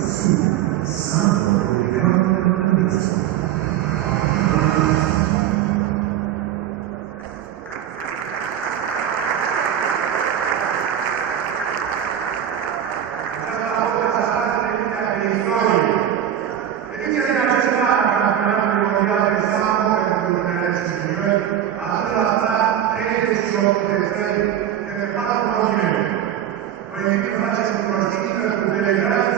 su Sambo Fias. Grazie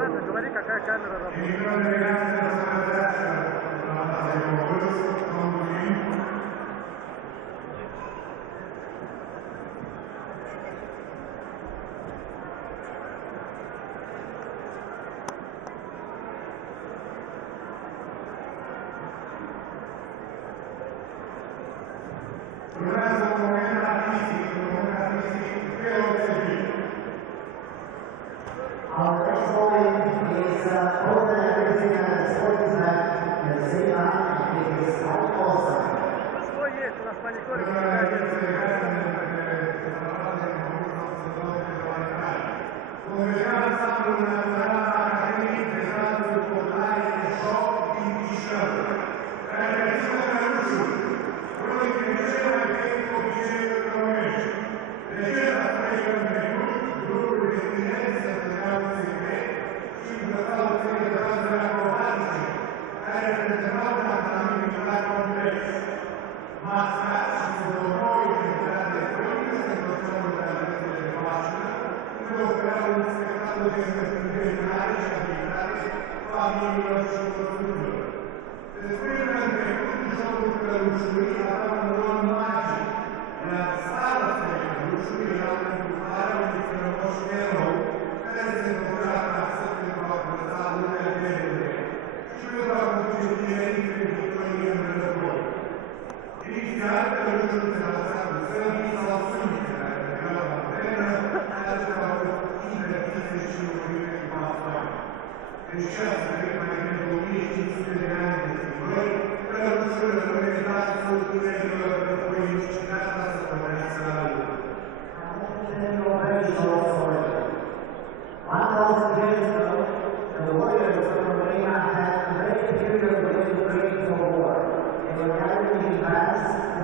ладно, говори, какая камера работает. Our first bowling is open everything at the sporting side at the same time, and it is also Что есть? У нас паникорик.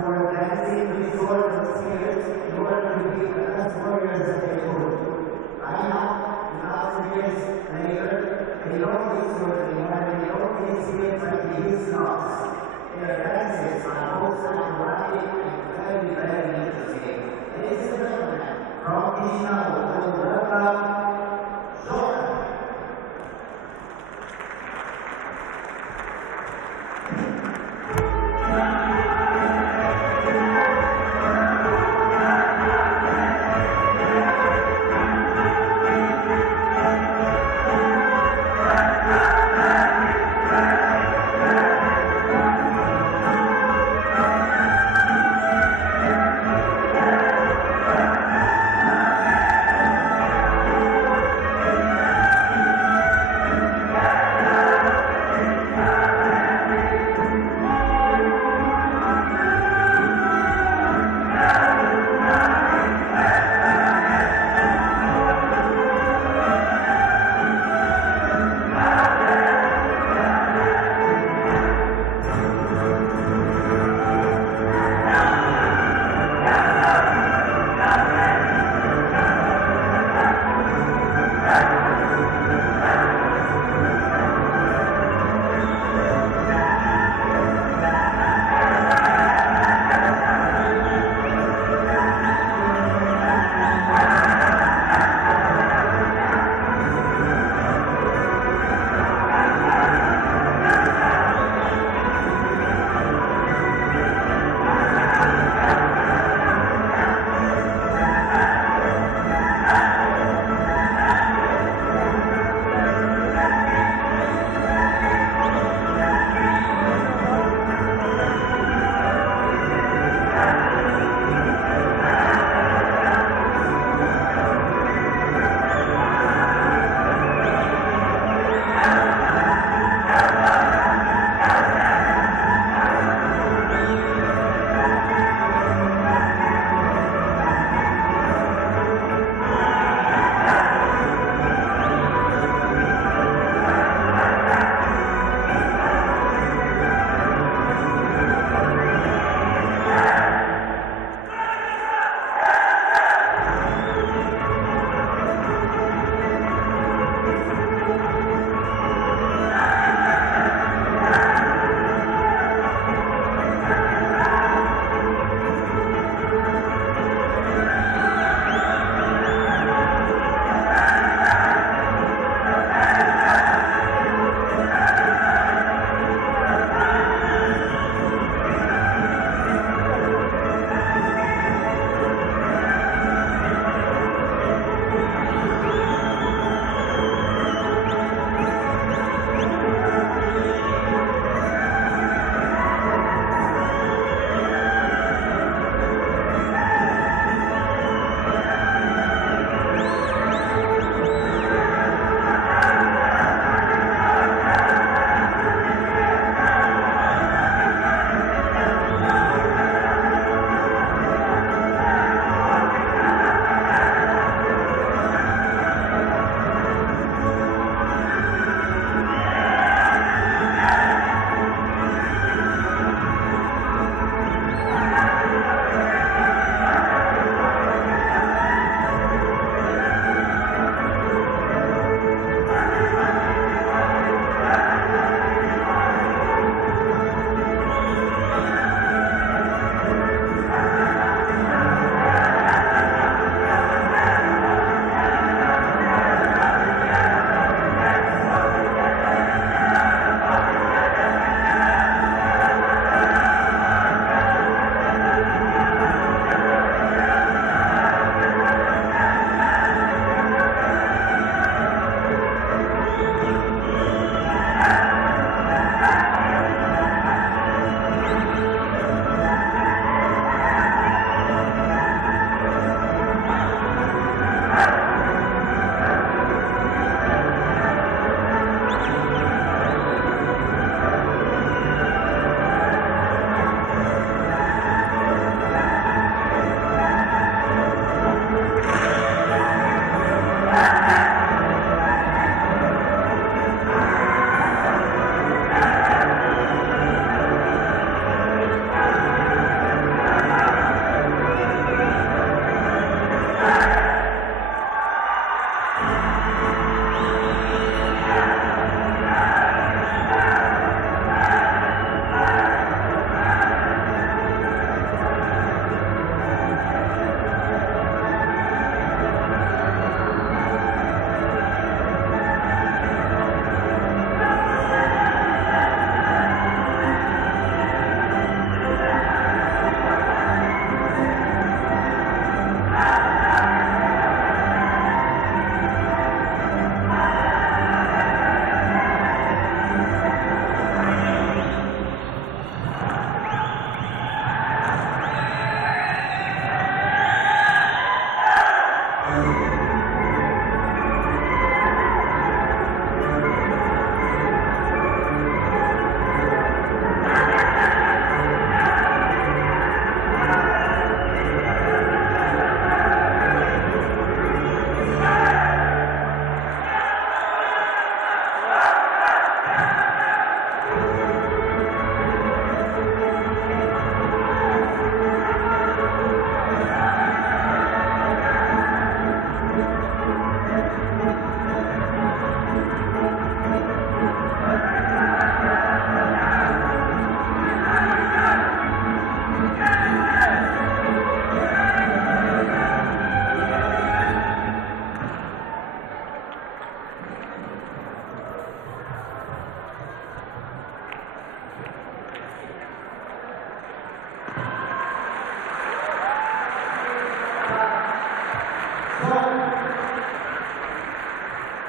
for advancing resource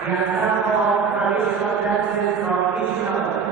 and Sambo traditional dances from each level.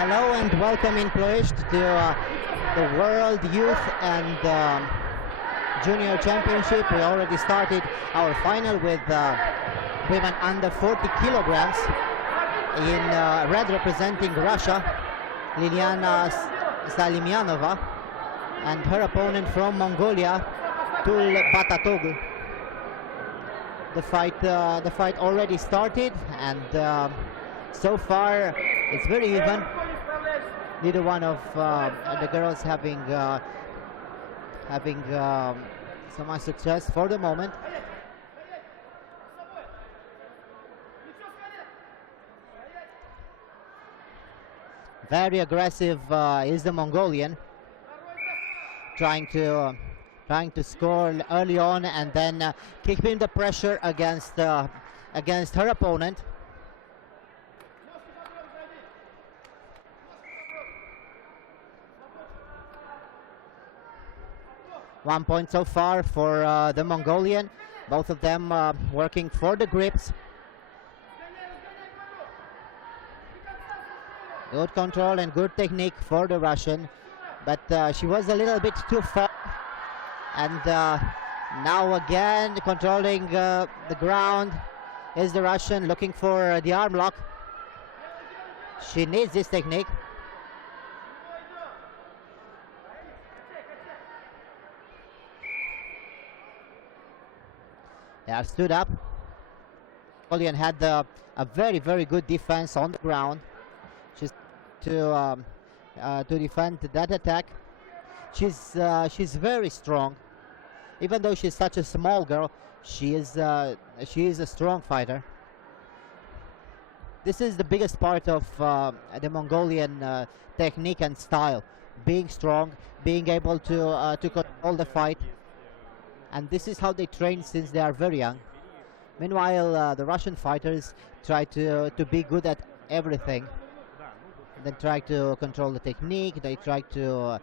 Hello and welcome in Ploiești to the World Youth and Junior Championship. We already started our final with women under 40 kilograms. In red, representing Russia, Liliana Salimianova, and her opponent from Mongolia, Tul Batatoglu. The fight already started, and so far it's very even. Neither one of the girls having so much success for the moment. Very aggressive is the Mongolian, trying to score early on and then keeping the pressure against her opponent. 1 point so far for the Mongolian. Both of them working for the grips. Good control and good technique for the Russian, but she was a little bit too far, and Now again controlling the ground is the Russian, looking for the arm lock. She needs this technique. They are stood up. Mongolian had a very, very good defense on the ground. She's to defend that attack. She's very strong. Even though she's such a small girl, she is a strong fighter. This is the biggest part of the Mongolian technique and style: being strong, being able to control the fight, and this is how they train since they are very young. Meanwhile, the Russian fighters try to be good at everything. They try to control the technique. They try to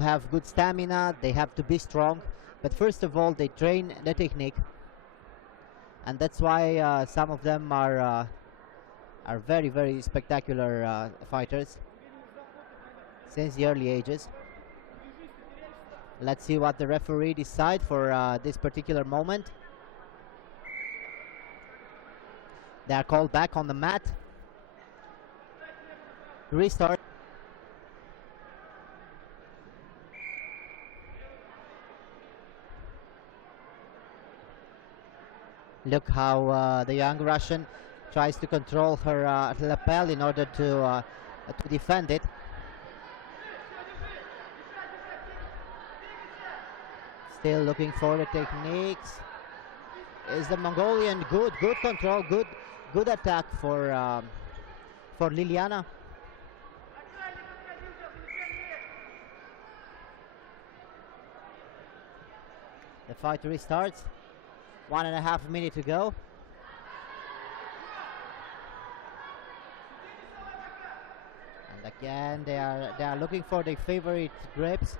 have good stamina. They have to be strong. But first of all, they train the technique, and that's why some of them are very, very spectacular fighters since the early ages. Let's see what the referee decides for this particular moment. They are called back on the mat. Restart. Look how the young Russian tries to control her lapel in order to defend it. Still looking for the techniques. Is the Mongolian good control, good attack for Liliana. The fight restarts. 1.5 minutes to go. And again, they are looking for their favorite grips.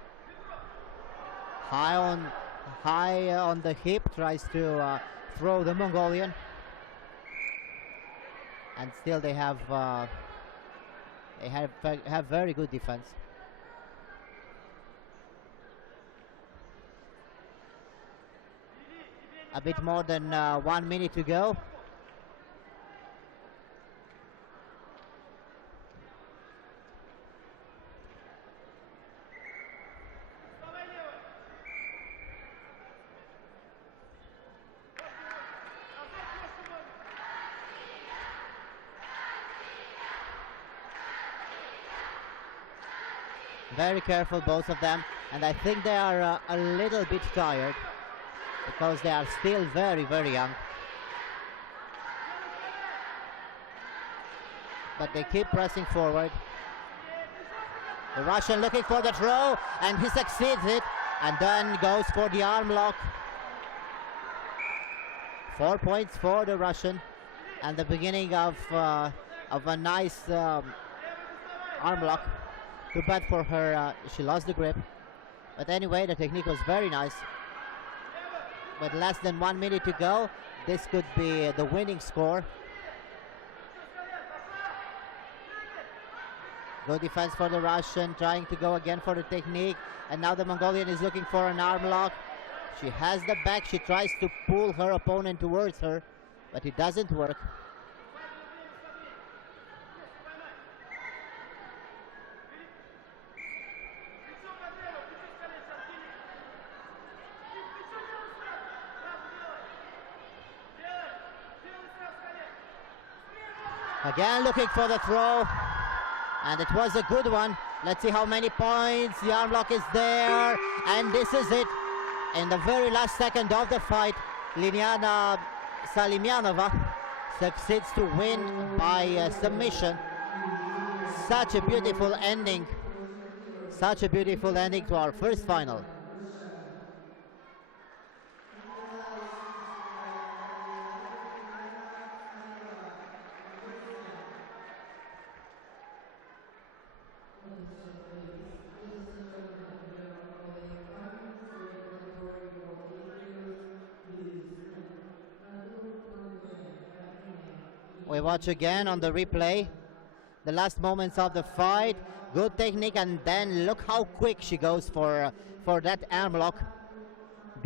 High on the hip, tries to throw the Mongolian, and still they have very good defense. A bit more than 1 minute to go. Very careful, both of them, and I think they are a little bit tired because they are still very, very young. But they keep pressing forward. The Russian looking for the throw, and he succeeds it, and then goes for the arm lock. 4 points for the Russian, and the beginning of a nice arm lock. Too bad for her, she lost the grip. But anyway, the technique was very nice. With less than 1 minute to go, this could be the winning score. Good defense for the Russian, trying to go again for the technique. And now the Mongolian is looking for an arm lock. She has the back, she tries to pull her opponent towards her, but it doesn't work. Again looking for the throw, and it was a good one. Let's see how many points. The arm lock is there, and this is it. In the very last second of the fight, Liliana Salimianova succeeds to win by submission. Such a beautiful ending. Such a beautiful ending to our first final. We watch again on the replay the last moments of the fight. Good technique, and then look how quick she goes for that arm lock.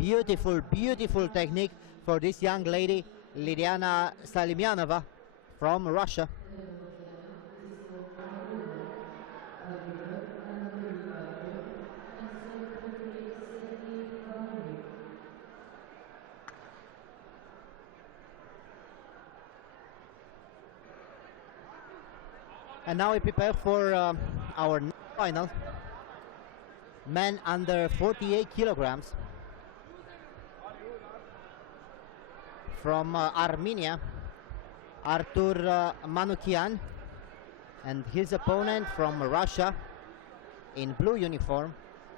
Beautiful, beautiful technique for this young lady, Lidiana Salimyanova from Russia. And now we prepare for our final, men under 48 kilograms. From Armenia, Artur Manukyan, and his opponent from Russia in blue uniform,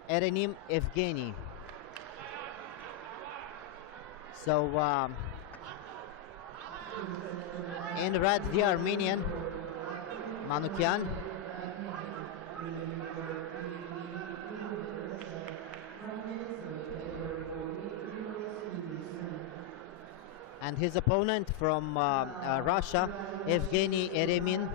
Erenim Evgeny. So in red, the Armenian Manukyan. And his opponent from Russia, Evgeny Eremin.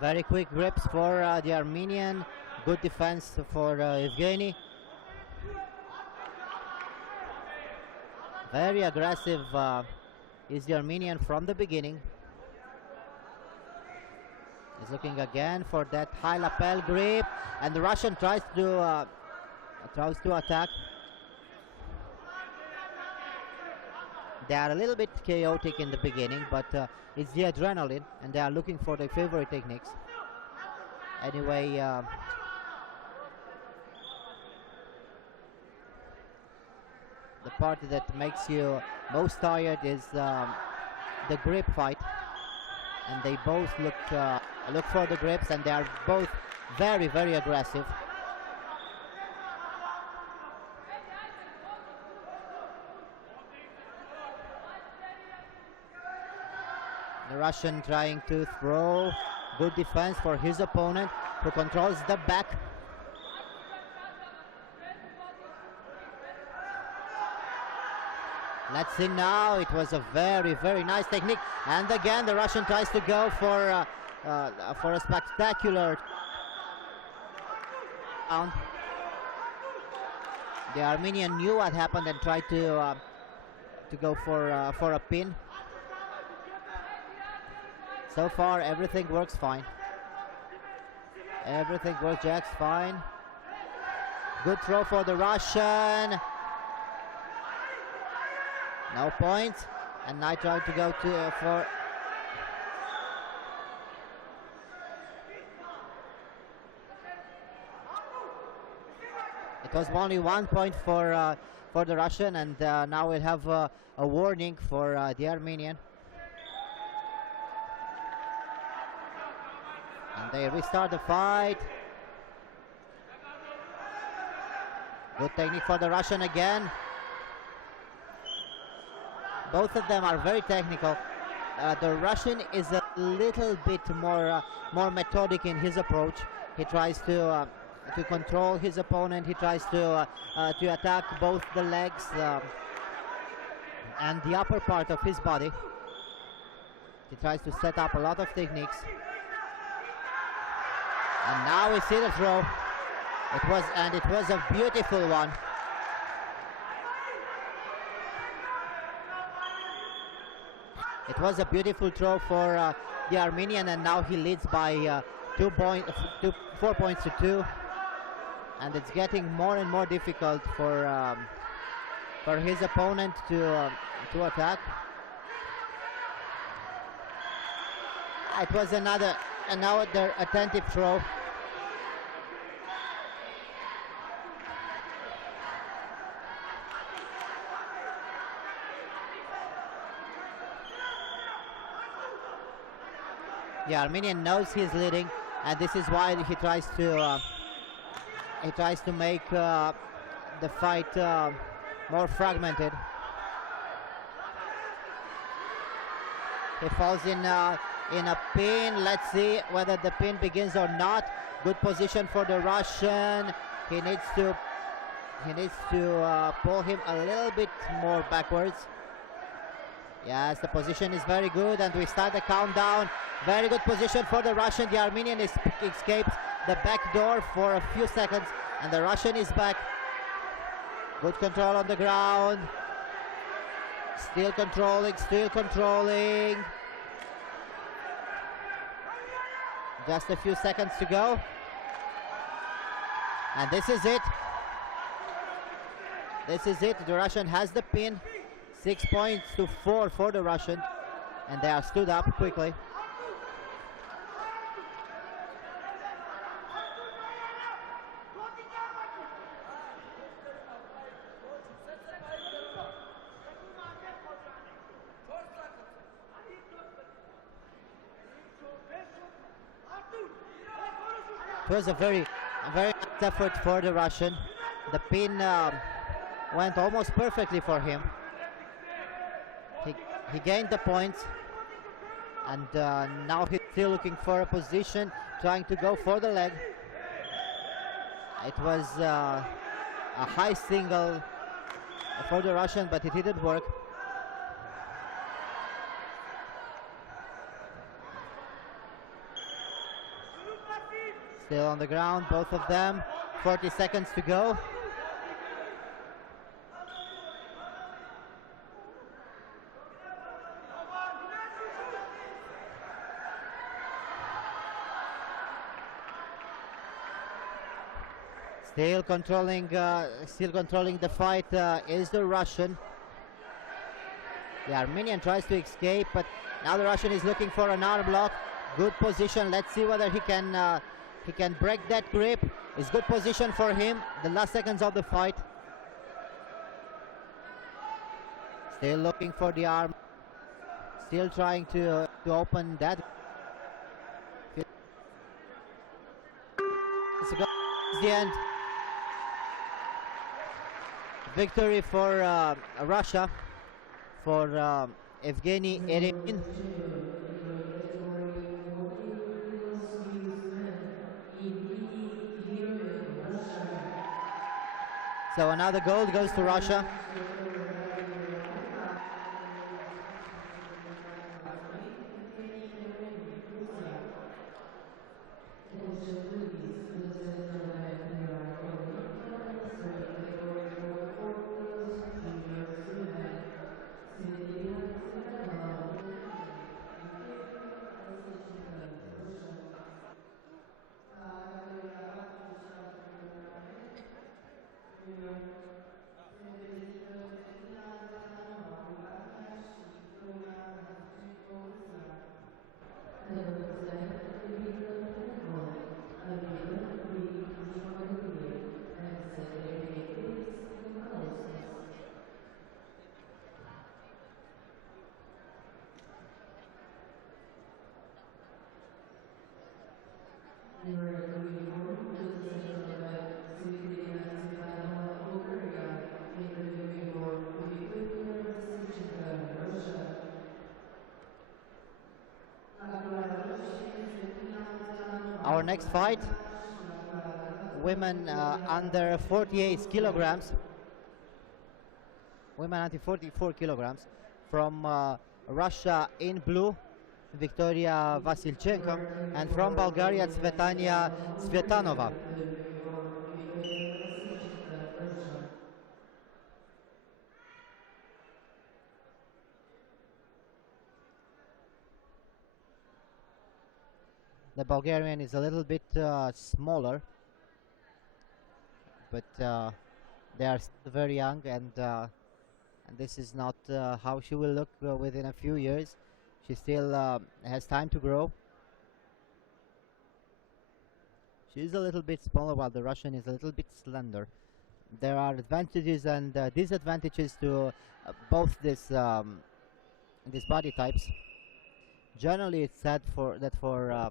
Very quick grips for the Armenian, good defense for Evgeny. Very aggressive is the Armenian from the beginning. He's looking again for that high lapel grip, and the Russian tries to attack. They are a little bit chaotic in the beginning, but it's the adrenaline, and they are looking for their favorite techniques. Anyway, the part that makes you most tired is the grip fight, and they both look for the grips, and they are both very, very aggressive. The Russian trying to throw, good defense for his opponent, who controls the back. Let's see now, it was a very, very nice technique. And again, the Russian tries to go for a spectacular round. The Armenian knew what happened and tried to go for a pin. So far, everything works fine. Everything works just fine. Good throw for the Russian. No points. And now trying to go for. It was only 1 point for the Russian, and now we'll have a warning for the Armenian. And they restart the fight. Good technique for the Russian again. Both of them are very technical. The Russian is a little bit more methodic in his approach. He tries to control his opponent. He tries to attack both the legs and the upper part of his body. He tries to set up a lot of techniques. And now we see the throw. It was a beautiful one. It was a beautiful throw for the Armenian, and now he leads by 4 points to 2. And it's getting more and more difficult for his opponent to attack. It was another attentive throw. The Armenian knows he's leading, and this is why he tries to make the fight more fragmented. He falls in a pin. Let's see whether the pin begins or not. Good position for the Russian. He needs to pull him a little bit more backwards. Yes, the position is very good, and we start the countdown. Very good position for the Russian. The Armenian escaped the back door for a few seconds, and the Russian is back. Good control on the ground. Still controlling, still controlling. Just a few seconds to go. And this is it. This is it. The Russian has the pin. 6 points to 4 for the Russian. And they are stood up quickly. It was a very nice effort for the Russian. The pin went almost perfectly for him. He gained the points, and now he's still looking for a position, trying to go for the leg. It was a high single for the Russian, but it didn't work. Still on the ground, both of them. 40 seconds to go. Still controlling the fight is the Russian. The Armenian tries to escape, but now the Russian is looking for an arm lock. Good position. Let's see whether he can break that grip. It's good position for him. The last seconds of the fight. Still looking for the arm. Still trying to open that. It's the end. Victory for Russia, for Evgeny Eremin. So another gold goes to Russia. Our next fight, women under 48 kilograms, women under 44 kilograms, from Russia in blue, Victoria Vasilchenko, and from Bulgaria, Tsvetania Tsvetanova. The Bulgarian is a little bit smaller, but they are still very young, and this is not how she will look within a few years. She still has time to grow. She's a little bit smaller, while the Russian is a little bit slender. There are advantages and disadvantages to both these body types. Generally, it's said that for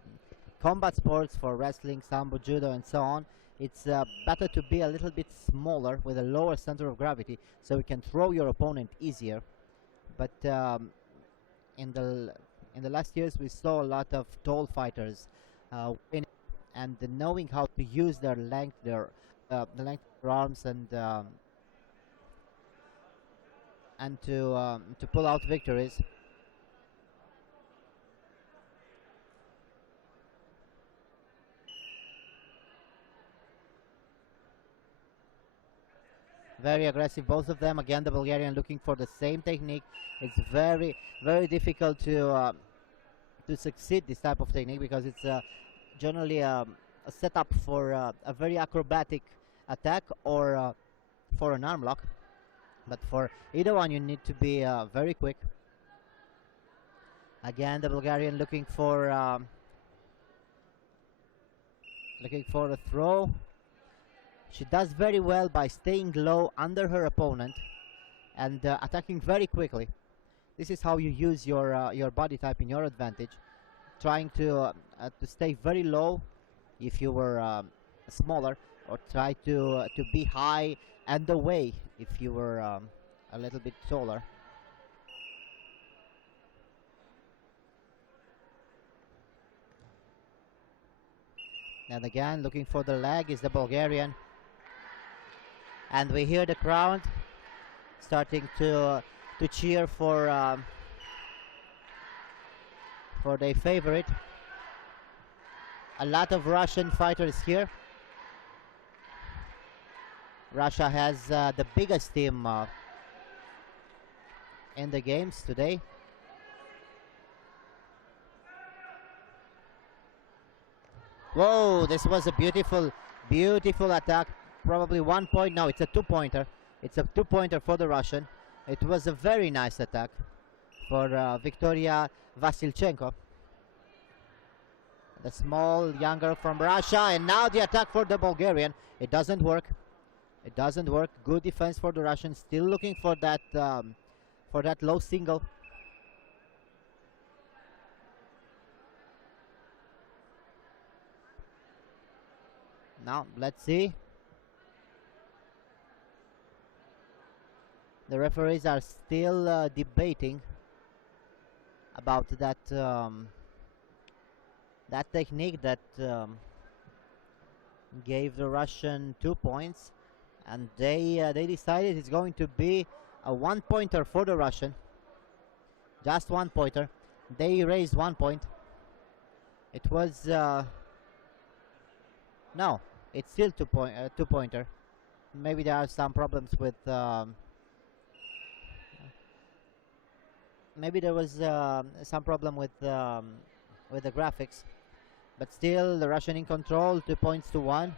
combat sports, for wrestling, sambo, judo, and so on, it's better to be a little bit smaller with a lower center of gravity, so you can throw your opponent easier. But in the last years, we saw a lot of tall fighters winning, and knowing how to use their length, the length of their arms, and and to pull out victories. Very aggressive, both of them. Again, the Bulgarian looking for the same technique. It's very, very difficult to succeed this type of technique because it's generally a setup for a very acrobatic attack or for an arm lock. But for either one, you need to be very quick. Again, the Bulgarian looking for a throw. She does very well by staying low under her opponent and attacking very quickly. This is how you use your body type in your advantage, trying to stay very low if you were smaller, or try to be high and away if you were a little bit taller. And again, looking for the leg is the Bulgarian. And we hear the crowd starting to cheer for their favorite. A lot of Russian fighters here. Russia has the biggest team in the games today. Whoa, this was a beautiful, beautiful attack. Probably 1 point. No, it's a 2-pointer. It's a 2-pointer for the Russian. It was a very nice attack for Victoria Vasilchenko, the small young girl from Russia. And now the attack for the Bulgarian. It doesn't work. It doesn't work. Good defense for the Russians. Still looking for that low single. Now let's see. The referees are still debating about that that technique that gave the Russian 2 points, and they decided it's going to be a 1-pointer for the Russian. Just 1-pointer. They raised 1 point. It was no, it's still 2-pointer. Maybe there are some problems with. Maybe there was some problem with the graphics, but still the Russian in control. 2 points to 1.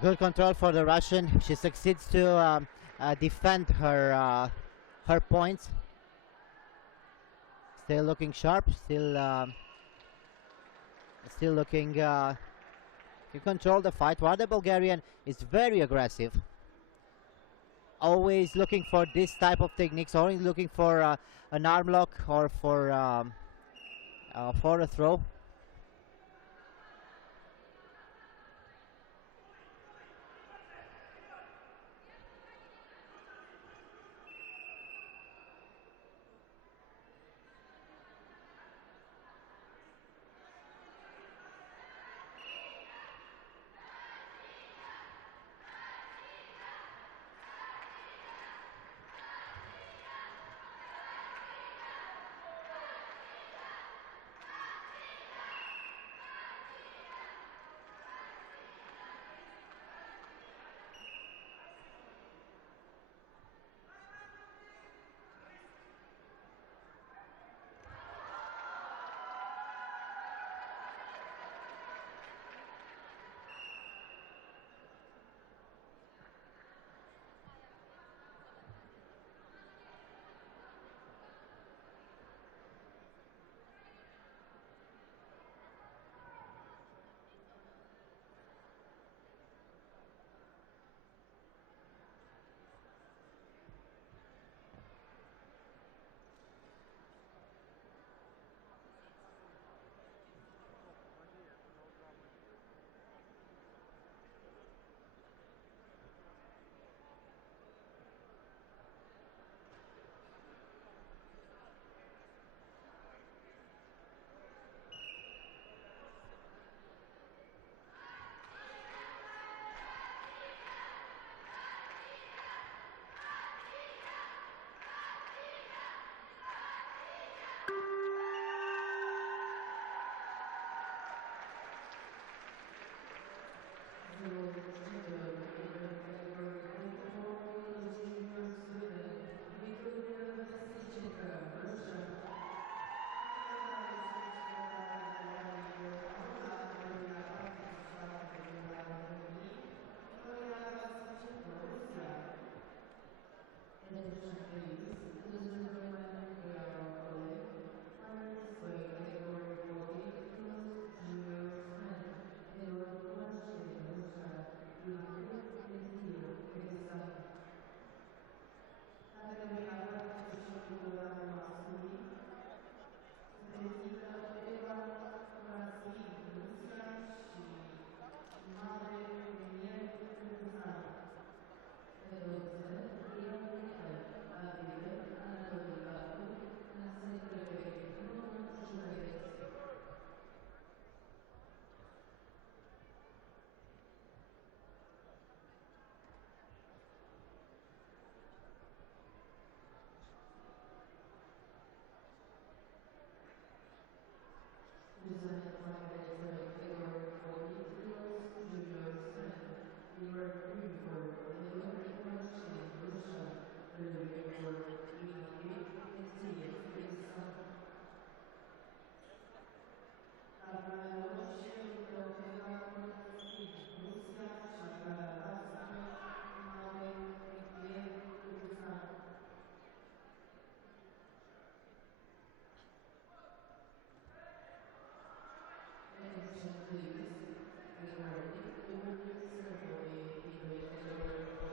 Good control for the Russian. She succeeds to defend her points. Still looking sharp. Still looking to control the fight. While the Bulgarian is very aggressive, always looking for this type of techniques. Always looking for an arm lock or for a throw.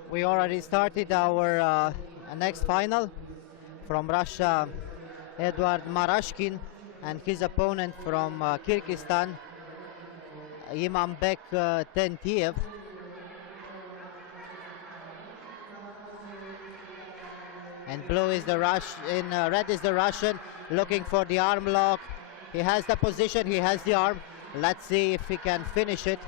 We already started our next final. From Russia, Eduard Marashkin, and his opponent from Kyrgyzstan, Imambek Tentiev. And blue is the red is the Russian, looking for the arm lock. He has the position, he has the arm. Let's see if he can finish it.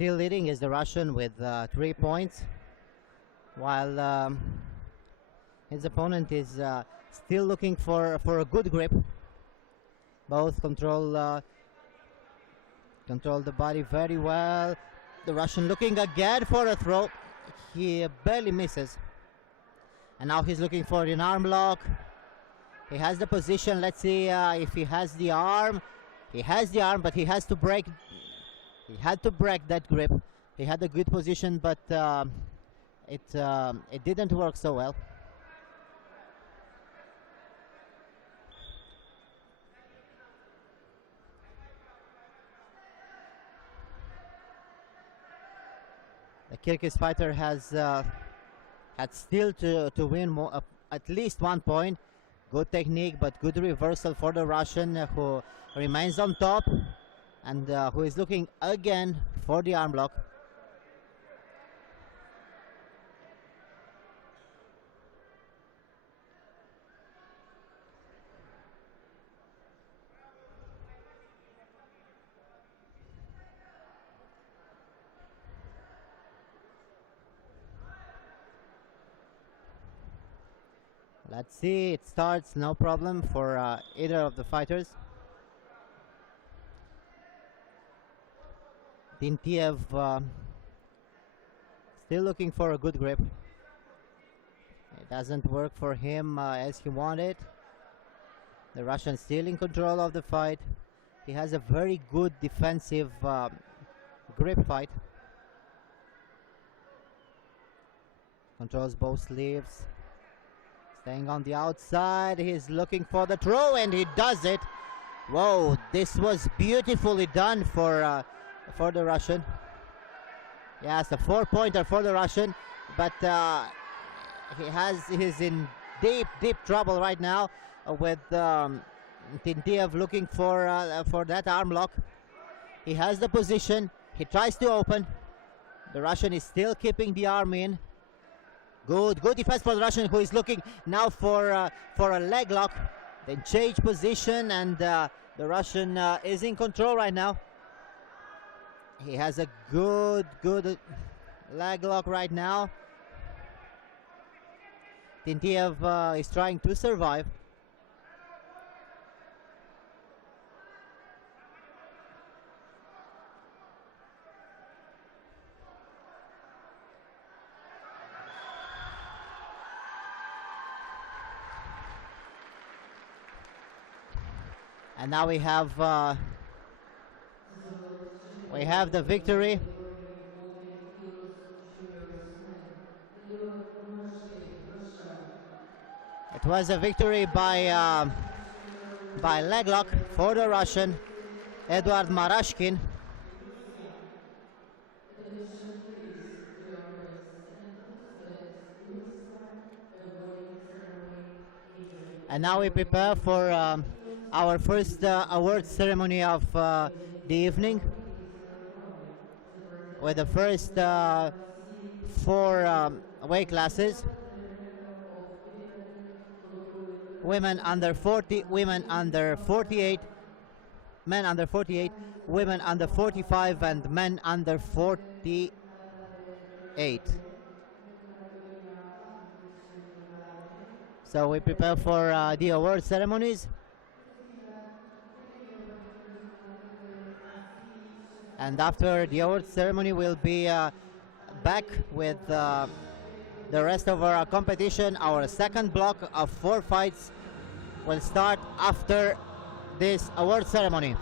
Still leading is the Russian with 3 points, while his opponent is still looking for a good grip. Both control the body very well. The Russian looking again for a throw. He barely misses. And now he's looking for an arm lock. He has the position. Let's see if he has the arm. He has the arm, but he has to break. He had to break that grip. He had a good position, but it didn't work so well. The Kyrgyz fighter has had still to win at least 1 point. Good technique, but good reversal for the Russian, who remains on top and who is looking again for the arm lock. Let's see, it starts, no problem for either of the fighters. Tentiev still looking for a good grip. It doesn't work for him as he wanted. The Russian still in control of the fight. He has a very good defensive grip fight. Controls both sleeves. Staying on the outside. He's looking for the throw, and he does it. Whoa, this was beautifully done for the Russian. Yes, a 4-pointer for the Russian, but he's in deep trouble right now with Tintiev looking for that arm lock. He has the position. He tries to open. The Russian is still keeping the arm in. Good defense for the Russian, who is looking now for a leg lock. Then change position, and the Russian is in control right now. He has a good leg lock right now. Tintiev is trying to survive. And now we have the victory. It was a victory by leg lock for the Russian, Eduard Marashkin. And now we prepare for our first award ceremony of the evening, with the first 4 weight classes: women under 40, women under 48, men under 48, women under 45, and men under 48. So we prepare for the award ceremonies. And after the award ceremony, we'll be back with the rest of our competition. Our second block of 4 fights will start after this award ceremony.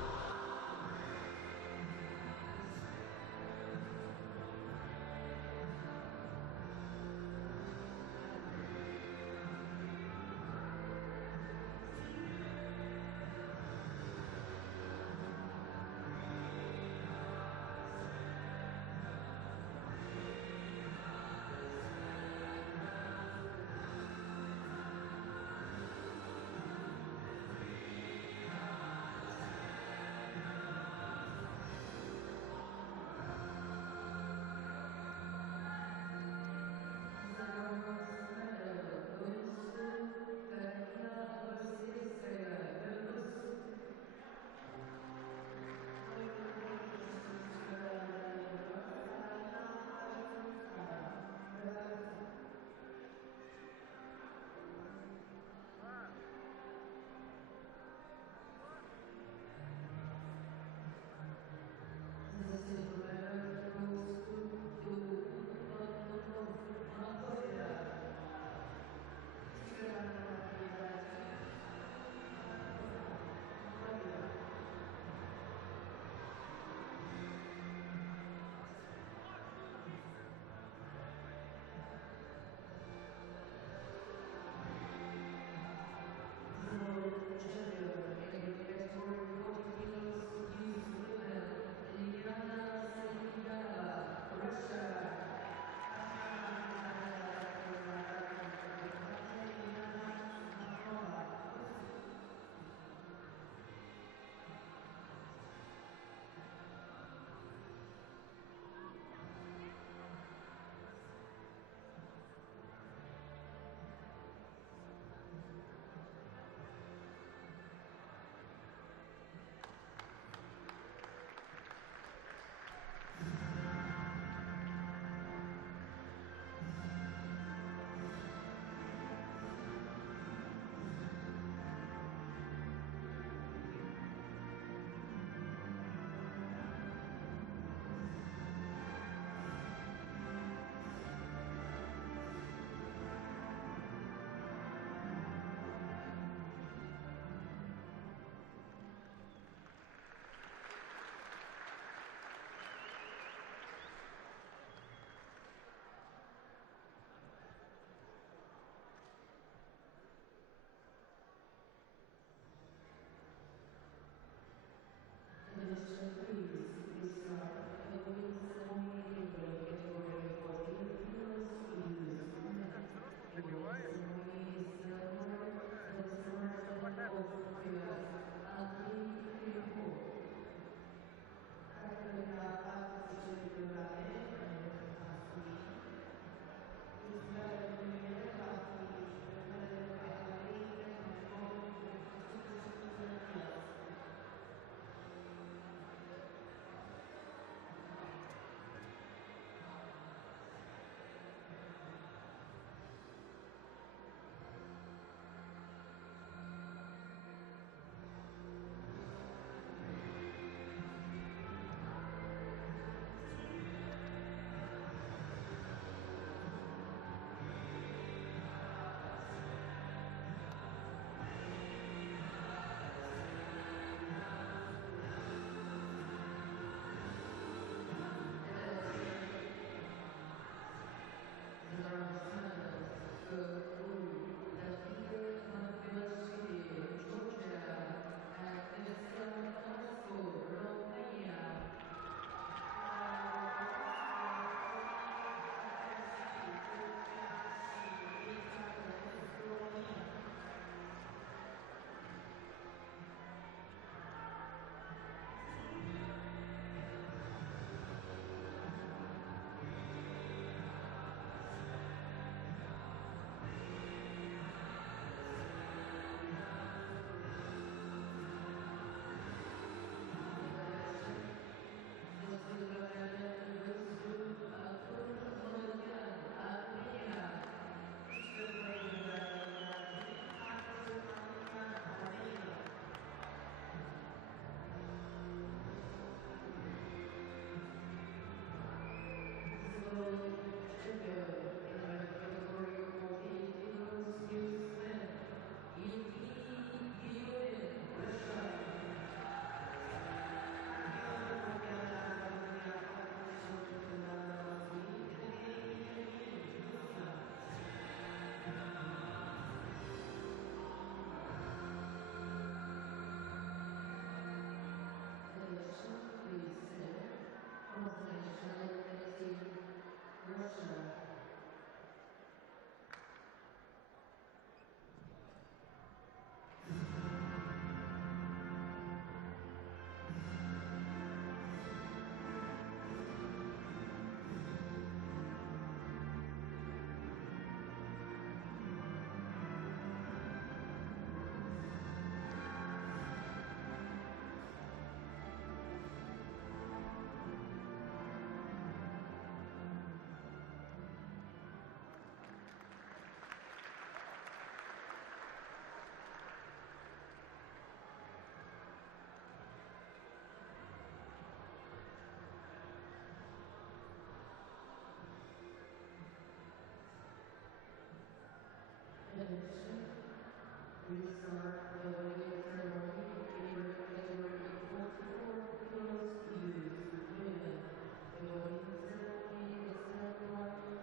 start the radio ceremony in category 44 kilos used women. The voting ceremony is held to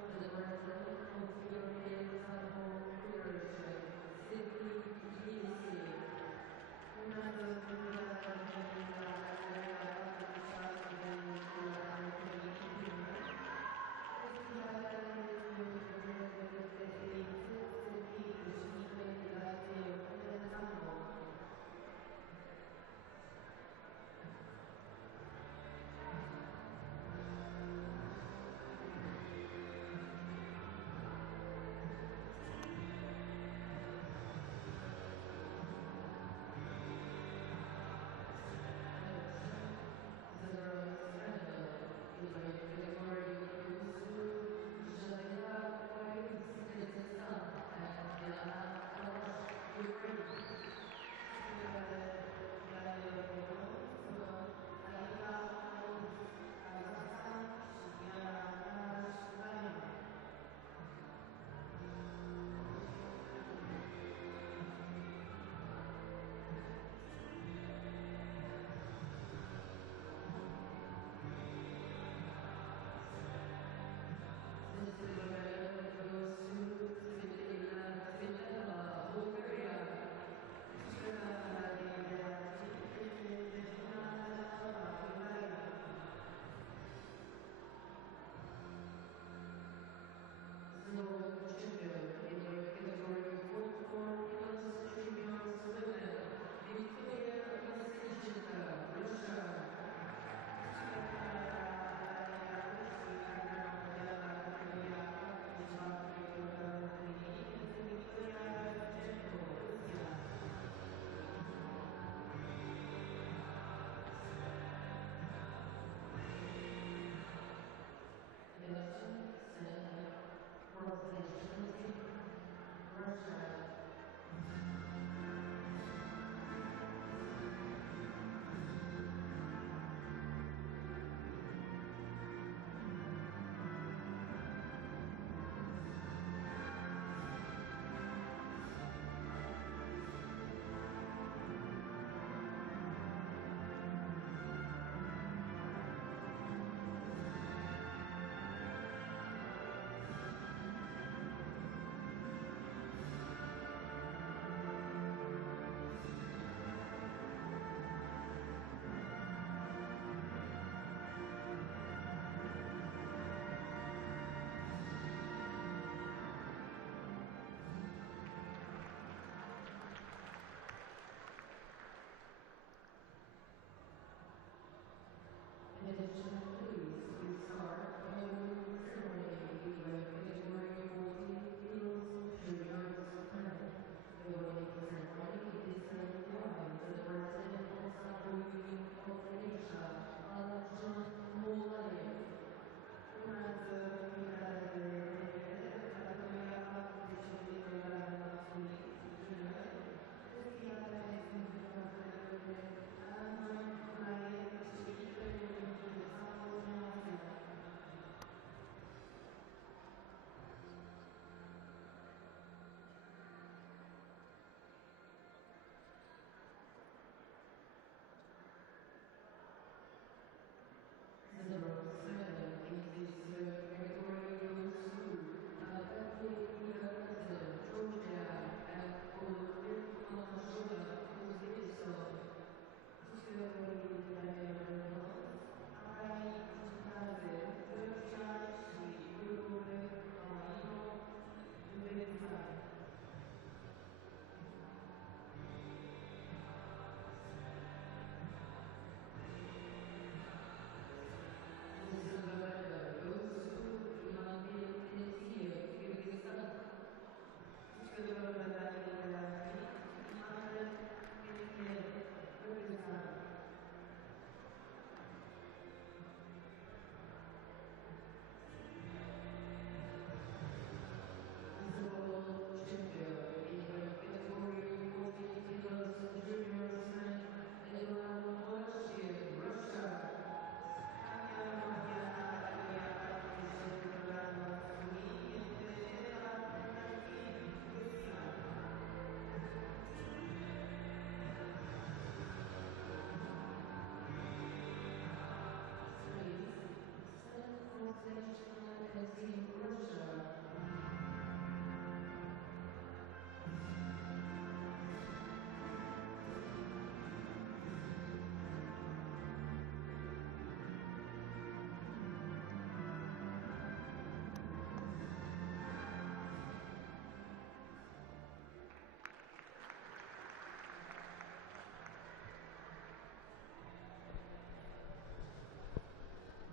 the president of European Sambo Federation, Sydney, GC.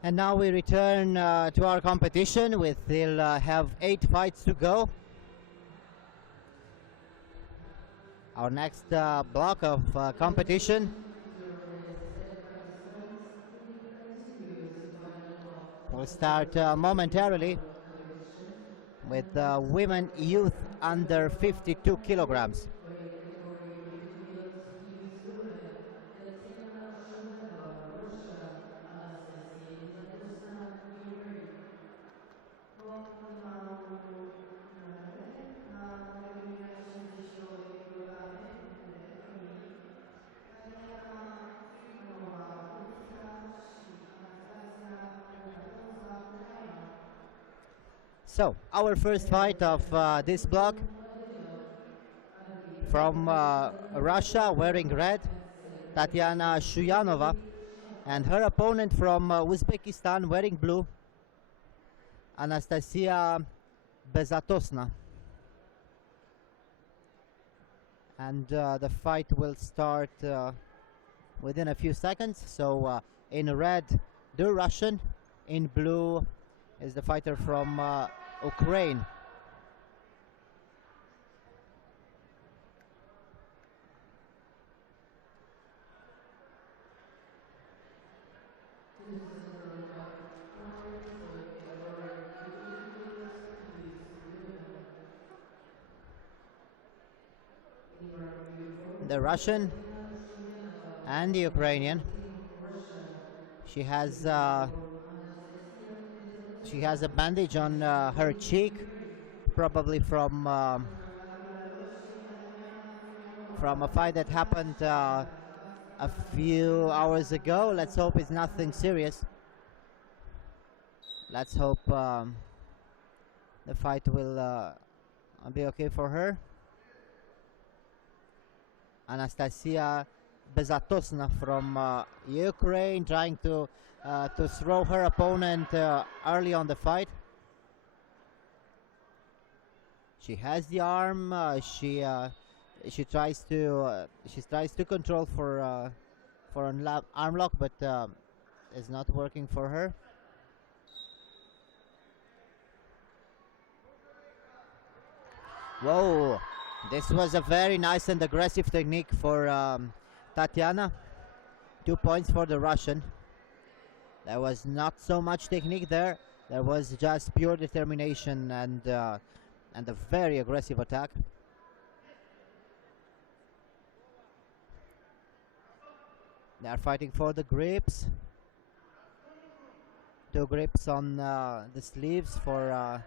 And now we return to our competition. We still have 8 fights to go. Our next block of competition will start momentarily with women youth under 52 kilograms. So, our first fight of this block, from Russia, wearing red, Tatiana Shuyanova, and her opponent from Uzbekistan, wearing blue, Anastasia Bezatosna. And the fight will start within a few seconds. So in red, the Russian, in blue is the fighter from Ukraine. The Russian and the Ukrainian. She has a bandage on her cheek, probably from a fight that happened a few hours ago. Let's hope it's nothing serious. Let's hope the fight will be okay for her. Anastasia Bezatosna from Ukraine, trying to throw her opponent early on the fight. She has the arm. She tries to control for an arm lock, but it's not working for her. Whoa! This was a very nice and aggressive technique for Tatiana. 2 points for the Russian. There was not so much technique there. There was just pure determination and a very aggressive attack. They are fighting for the grips. 2 grips on the sleeves for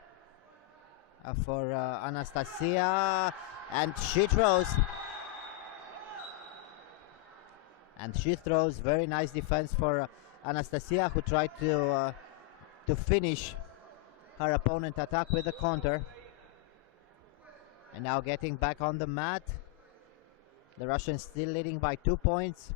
Anastasia, and she throws. And she throws. Very nice defense for Anastasia, who tried to finish her opponent attack with a counter. And now getting back on the mat. The Russians still leading by 2 points.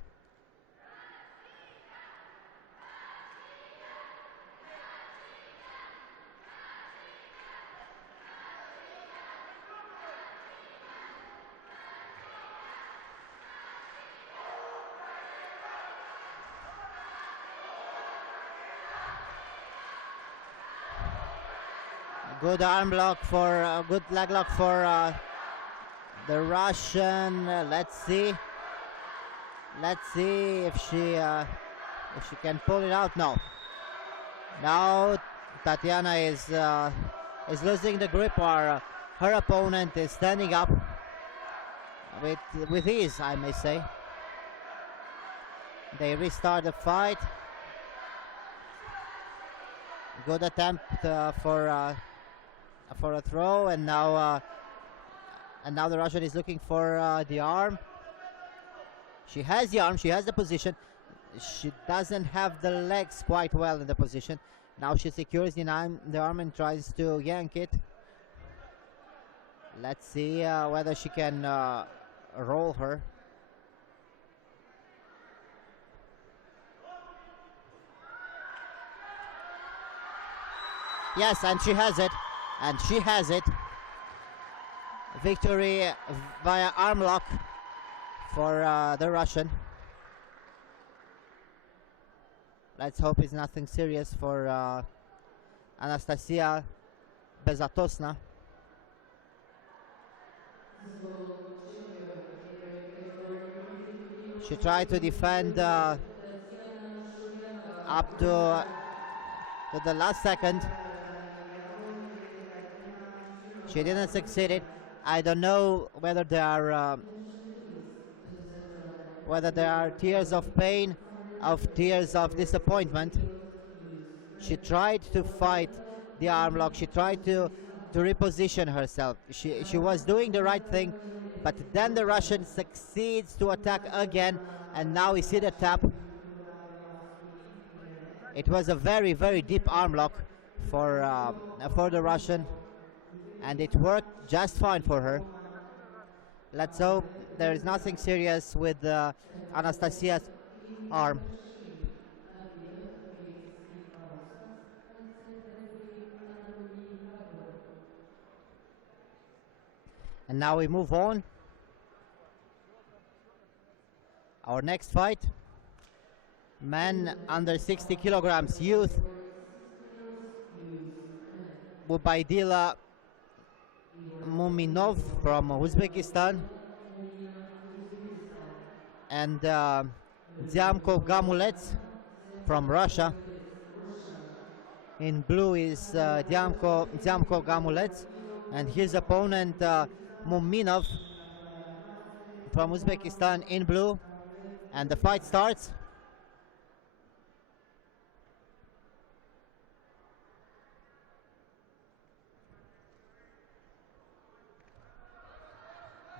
Good arm lock for good leg lock for the Russian. Let's see if she can pull it out. No. Now Tatiana is losing the grip, or her opponent is standing up with ease, I may say. They restart the fight. Good attempt for a throw, and now the Russian is looking for the arm. She has the arm, she has the position. She doesn't have the legs quite well in the position. Now she secures the arm and tries to yank it. Let's see whether she can roll her. Yes, and she has it. And she has it. Victory via arm lock for the Russian. Let's hope it's nothing serious for Anastasia Bezatosna. She tried to defend up to the last second. She didn't succeed. I don't know whether there are tears of pain, of tears of disappointment. She tried to fight the arm lock. She tried to reposition herself. She was doing the right thing, but then the Russian succeeds to attack again, and now we see the tap. It was a very, very deep arm lock for the Russian, and it worked just fine for her. Let's hope there is nothing serious with Anastasia's arm. And now we move on. Our next fight, men under 60 kilograms, youth, Bubaidila Muminov from Uzbekistan and Dyamko Gamulets from Russia. In blue is Dyamko Gamulets, and his opponent Muminov from Uzbekistan in blue. And the fight starts.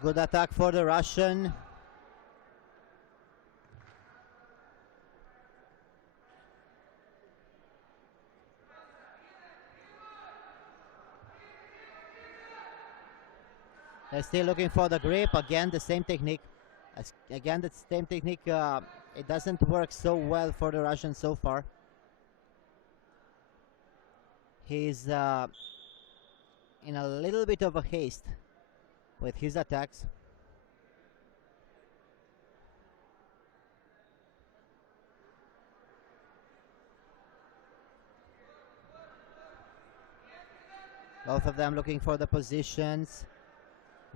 Good attack for the Russian. They're still looking for the grip. Again, the same technique. Again, the same technique. It doesn't work so well for the Russian so far. He's in a little bit of a haste with his attacks. Both of them looking for the positions.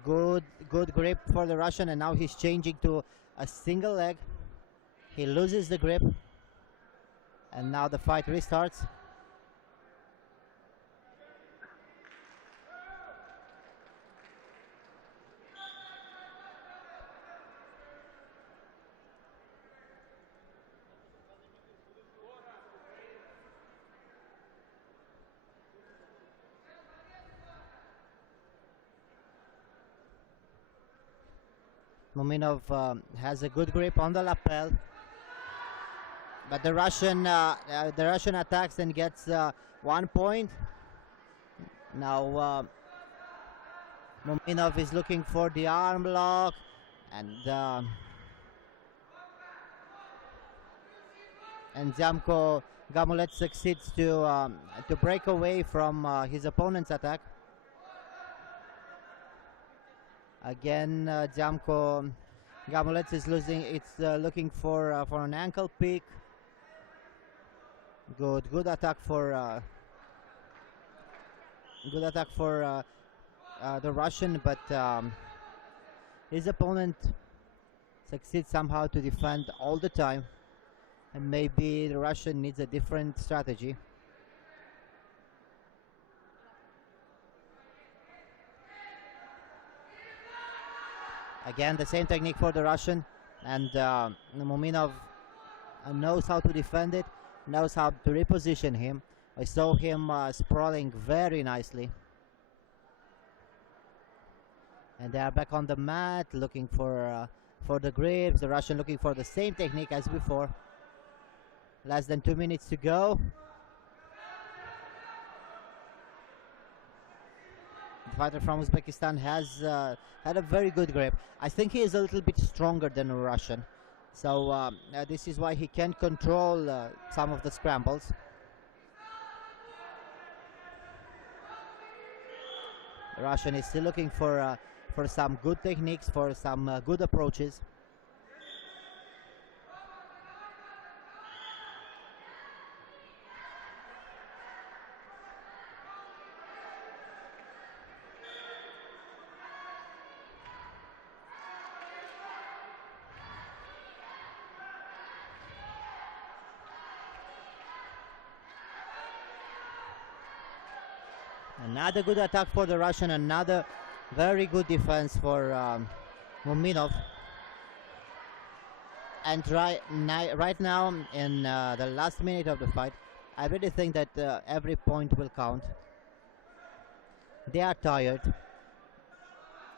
Good grip for the Russian, and now he's changing to a single leg. He loses the grip, and now the fight restarts. Muminov has a good grip on the lapel, but the Russian attacks and gets 1 point. Now Muminov is looking for the arm lock, and Dyamko Gamulet succeeds to break away from his opponent's attack. Again, Dyamko Gamulet is looking for an ankle pick. Good attack for the Russian, but his opponent succeeds somehow to defend all the time, and maybe the Russian needs a different strategy. Again, the same technique for the Russian, and Muminov knows how to defend it, knows how to reposition him. I saw him sprawling very nicely. And they are back on the mat looking for the grips. The Russian looking for the same technique as before. Less than 2 minutes to go. The fighter from Uzbekistan has had a very good grip. I think he is a little bit stronger than a Russian, so this is why he can control some of the scrambles. The Russian is still looking for some good techniques, for some good approaches. Another good attack for the Russian, another very good defense for Muminov. And right now, in the last minute of the fight, I really think that every point will count. They are tired,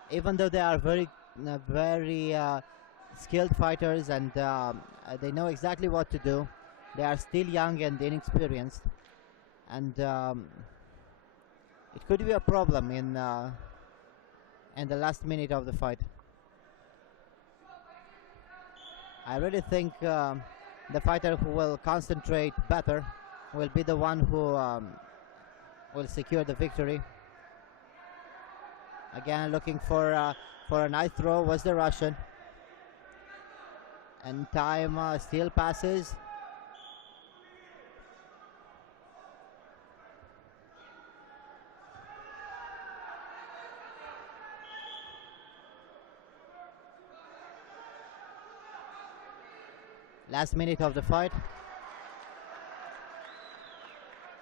even though they are very skilled fighters, and they know exactly what to do. They are still young and inexperienced, and it could be a problem in the last minute of the fight. I really think the fighter who will concentrate better will be the one who will secure the victory. Again, looking for a nice throw was the Russian, and time still passes. Last minute of the fight,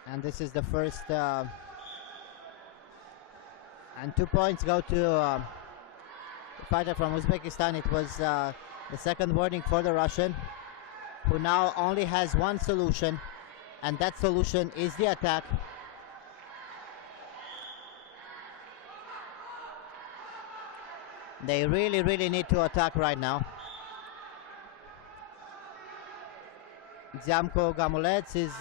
and this is the first, and 2 points go to the fighter from Uzbekistan. It was the second warning for the Russian, who now only has one solution, and that solution is the attack. They really need to attack right now. Dziamko Gamulets is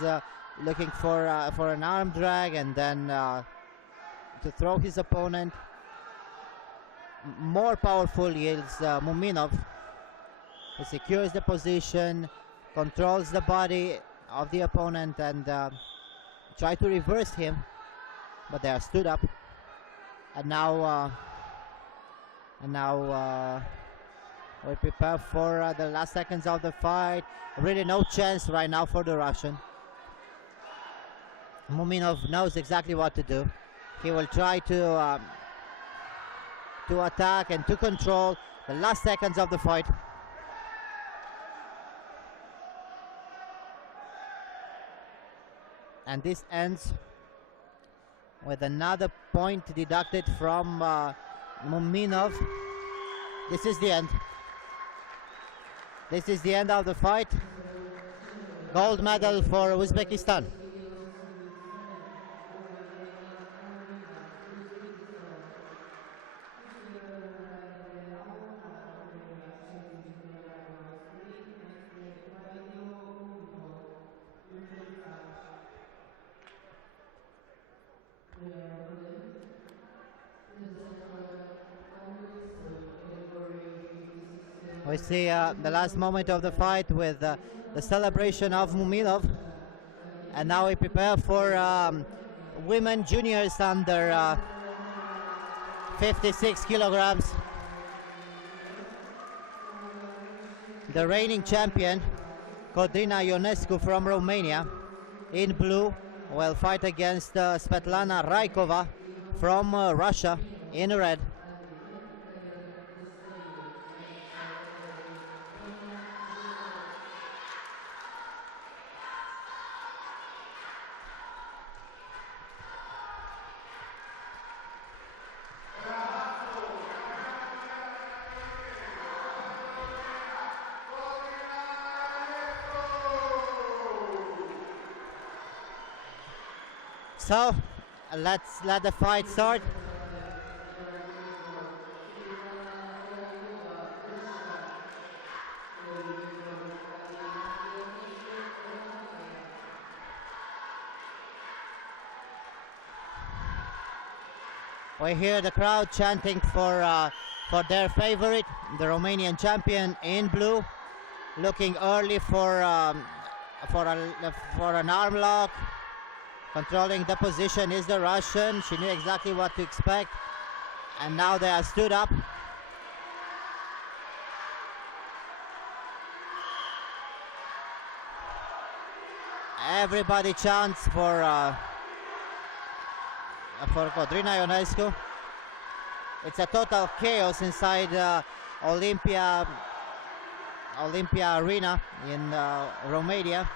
looking for an arm drag, and then to throw his opponent. More powerful is Muminov. He secures the position, controls the body of the opponent, and try to reverse him, but they are stood up. And now we prepare for the last seconds of the fight. Really no chance right now for the Russian. Muminov knows exactly what to do. He will try to attack and to control the last seconds of the fight. And this ends with another point deducted from Muminov. This is the end. This is the end of the fight. Gold medal for Uzbekistan. We see the last moment of the fight with the celebration of Muminov, and now we prepare for women juniors under 56 kilograms. The reigning champion, Codrina Ionescu from Romania, in blue, will fight against Svetlana Raikova from Russia in red. So let's let the fight start. We hear the crowd chanting for their favorite, the Romanian champion in blue, looking early for an arm lock. Controlling the position is the Russian. She knew exactly what to expect, and now they are stood up. Everybody chants for Codrina Ionescu. It's a total chaos inside Olympia Arena in Romania.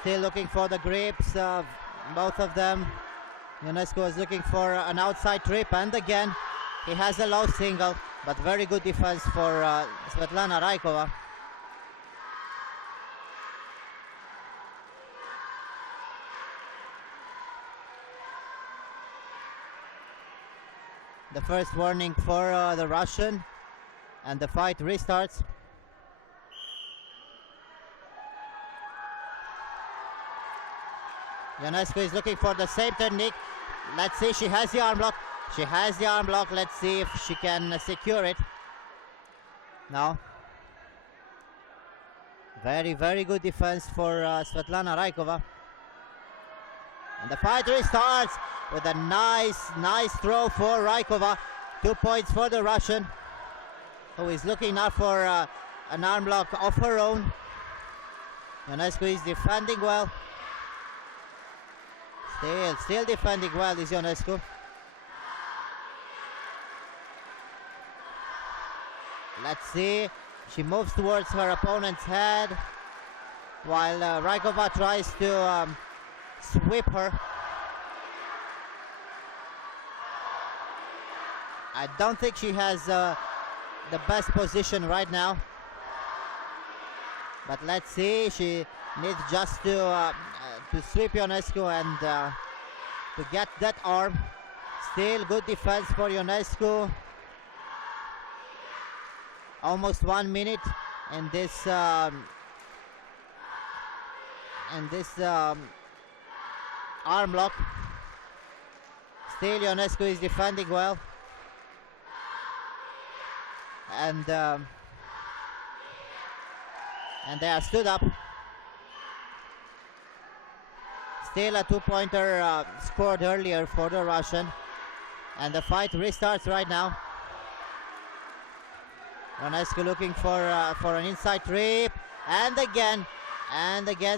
Still looking for the grips. both of them. Ionescu was looking for an outside trip, and again he has a low single, but very good defense for Svetlana Raikova. The first warning for the Russian, and the fight restarts. Ionescu is looking for the same technique. Let's see, she has the arm lock. She has the arm lock. Let's see if she can secure it. No. Very, very good defense for Svetlana Raikova. And the fight restarts with a nice throw for Raikova. 2 points for the Russian, who is looking now for an arm lock of her own. Ionescu is defending well. Still defending well is Ionescu. Let's see. She moves towards her opponent's head, while Raikova tries to sweep her. I don't think she has the best position right now. But let's see. She needs just to sweep Ionescu and to get that arm. Still good defense for Ionescu. Almost 1 minute in this arm lock. Still Ionescu is defending well, and they are stood up. Still a 2-pointer scored earlier for the Russian, and the fight restarts right now. Ionescu looking for an inside trip, and again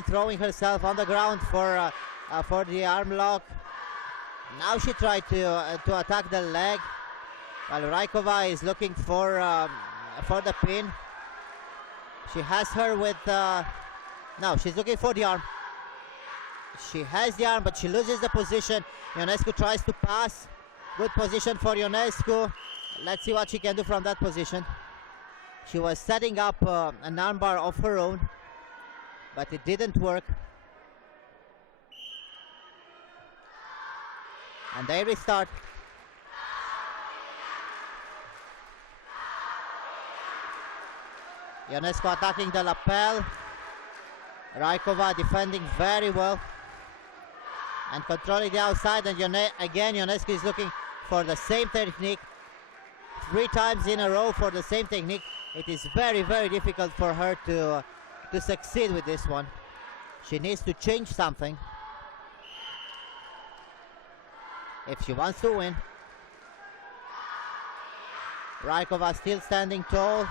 throwing herself on the ground for the arm lock. Now she tried to attack the leg, while Raikova is looking for the pin. She has her with no, she's looking for the arm. She has the arm, but she loses the position. Ionescu tries to pass. Good position for Ionescu. Let's see what she can do from that position. She was setting up an armbar of her own, but it didn't work. And they restart. Ionescu attacking the lapel. Raikova defending very well and controlling the outside, and again Ionescu is looking for the same technique. 3 times in a row for the same technique. It is very, very difficult for her to succeed with this one. She needs to change something if she wants to win. Raikova still standing tall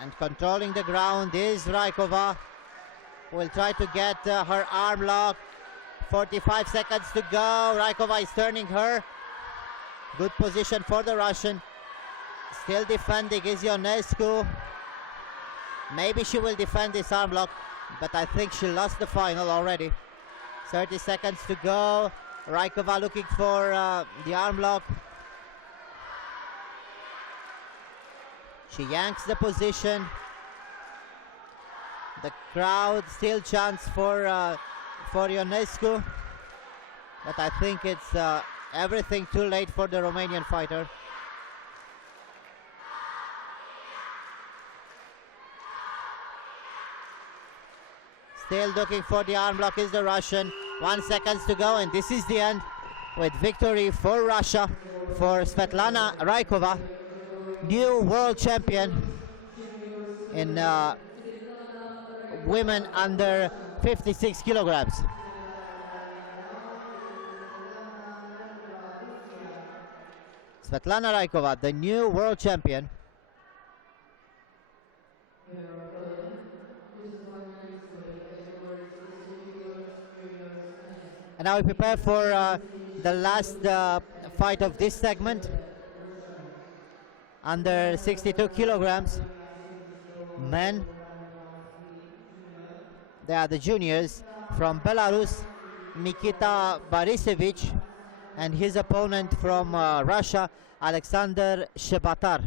and controlling the ground is Raikova. Will try to get her arm lock. 45 seconds to go. Raikova is turning her. Good position for the Russian. Still defending is Ionescu. Maybe she will defend this arm lock, but I think she lost the final already. 30 seconds to go. Raikova looking for the arm lock. She yanks the position. The crowd still chants for Ionescu, but I think it's everything too late for the Romanian fighter. Still looking for the arm block is the Russian. 1 second to go, and this is the end, with victory for Russia, for Svetlana Raikova, new world champion in women under 56 kilograms. Svetlana Raikova, the new world champion. And now we prepare for the last fight of this segment, under 62 kilograms, men. They are the juniors from Belarus, Nikita Borisevich, and his opponent from Russia, Alexander Shebatar.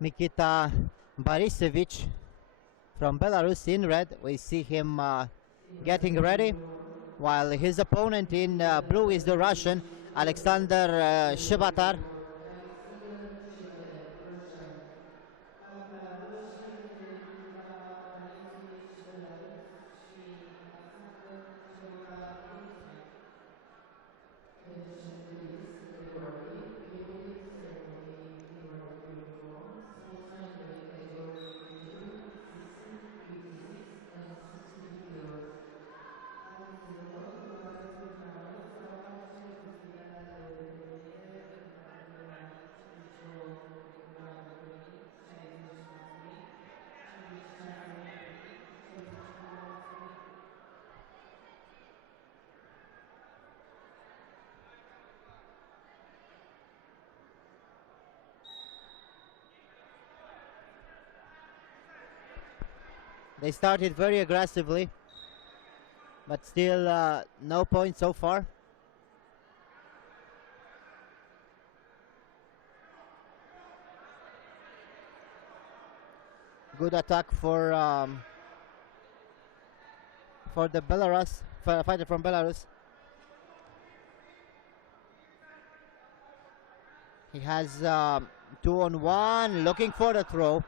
Nikita Borisevich from Belarus in red. We see him getting ready, while his opponent in blue is the Russian Alexander Shebatar. They started very aggressively, but still no points so far. Good attack for the Belarus fighter from Belarus. He has 2-on-1, looking for the throw.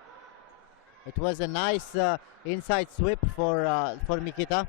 It was a nice inside sweep for Nikita.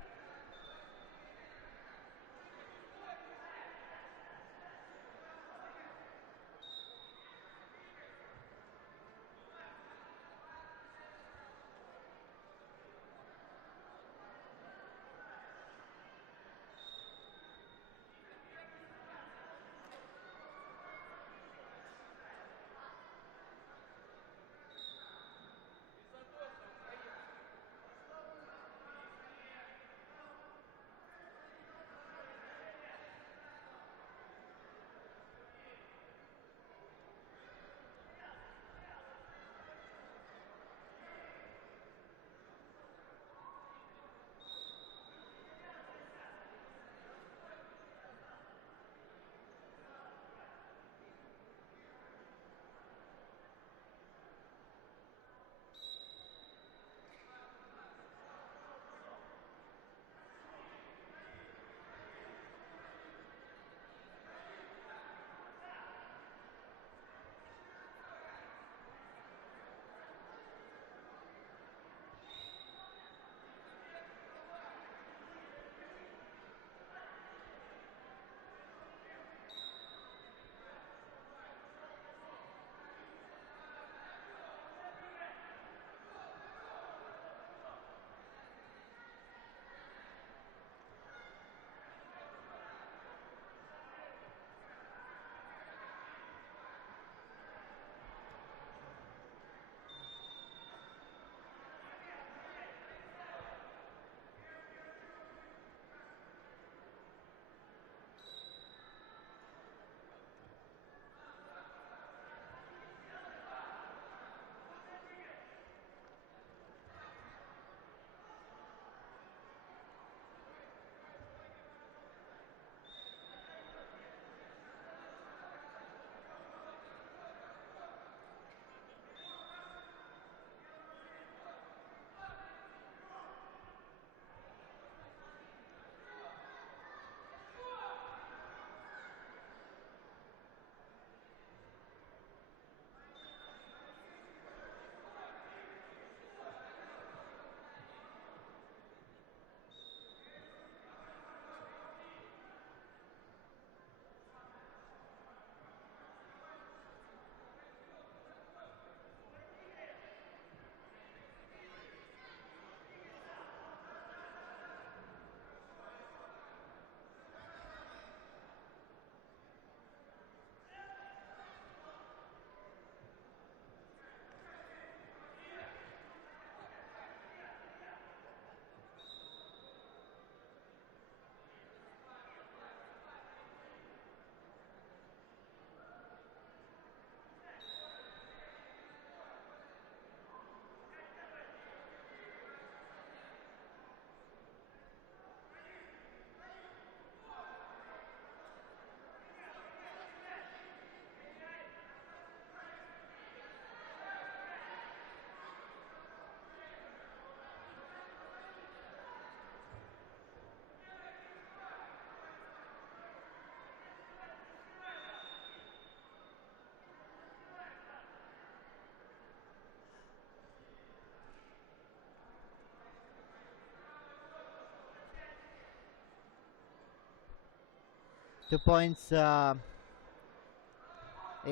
2 points. It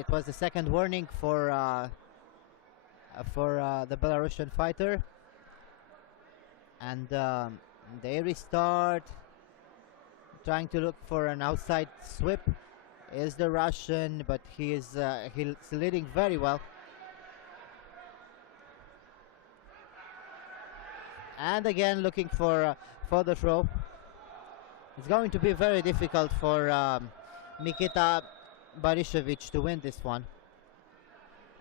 was the second warning for the Belarusian fighter, and they restart, trying to look for an outside sweep. Is the Russian, but he's leading very well. And again looking for the throw. It's going to be very difficult for Mikita Barishevich to win this one.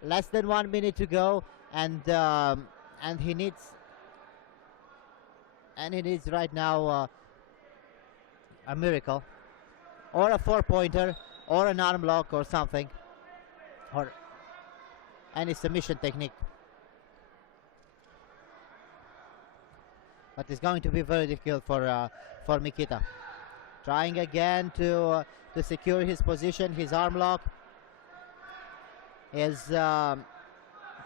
Less than 1 minute to go, and he needs right now a miracle, or a 4-pointer, or an arm lock, or something, or any submission technique. But it's going to be very difficult for Mikita. Trying again to secure his position, his arm lock is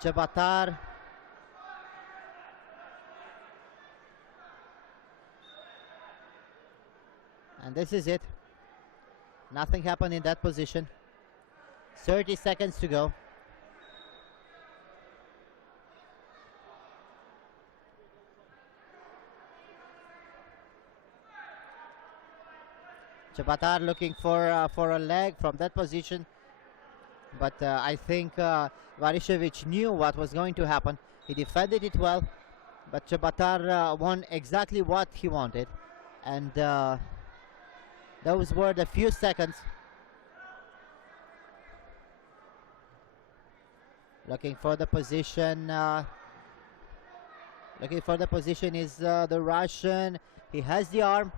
Chabatar. And this is it. Nothing happened in that position. 30 seconds to go. Chabatar looking for a leg from that position, but I think Barishevich knew what was going to happen. He defended it well, but Chabatar won exactly what he wanted, and those were the few seconds. Looking for the position. Looking for the position is the Russian. He has the arm.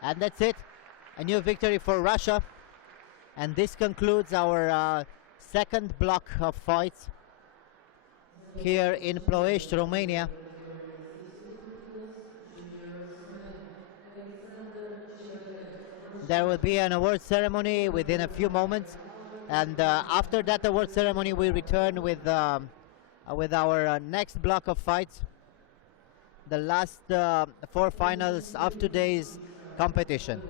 And that's it. A new victory for Russia. And this concludes our second block of fights here in Ploiești, Romania. There will be an award ceremony within a few moments, and after that award ceremony we return with our next block of fights, the last 4 finals of today's competition.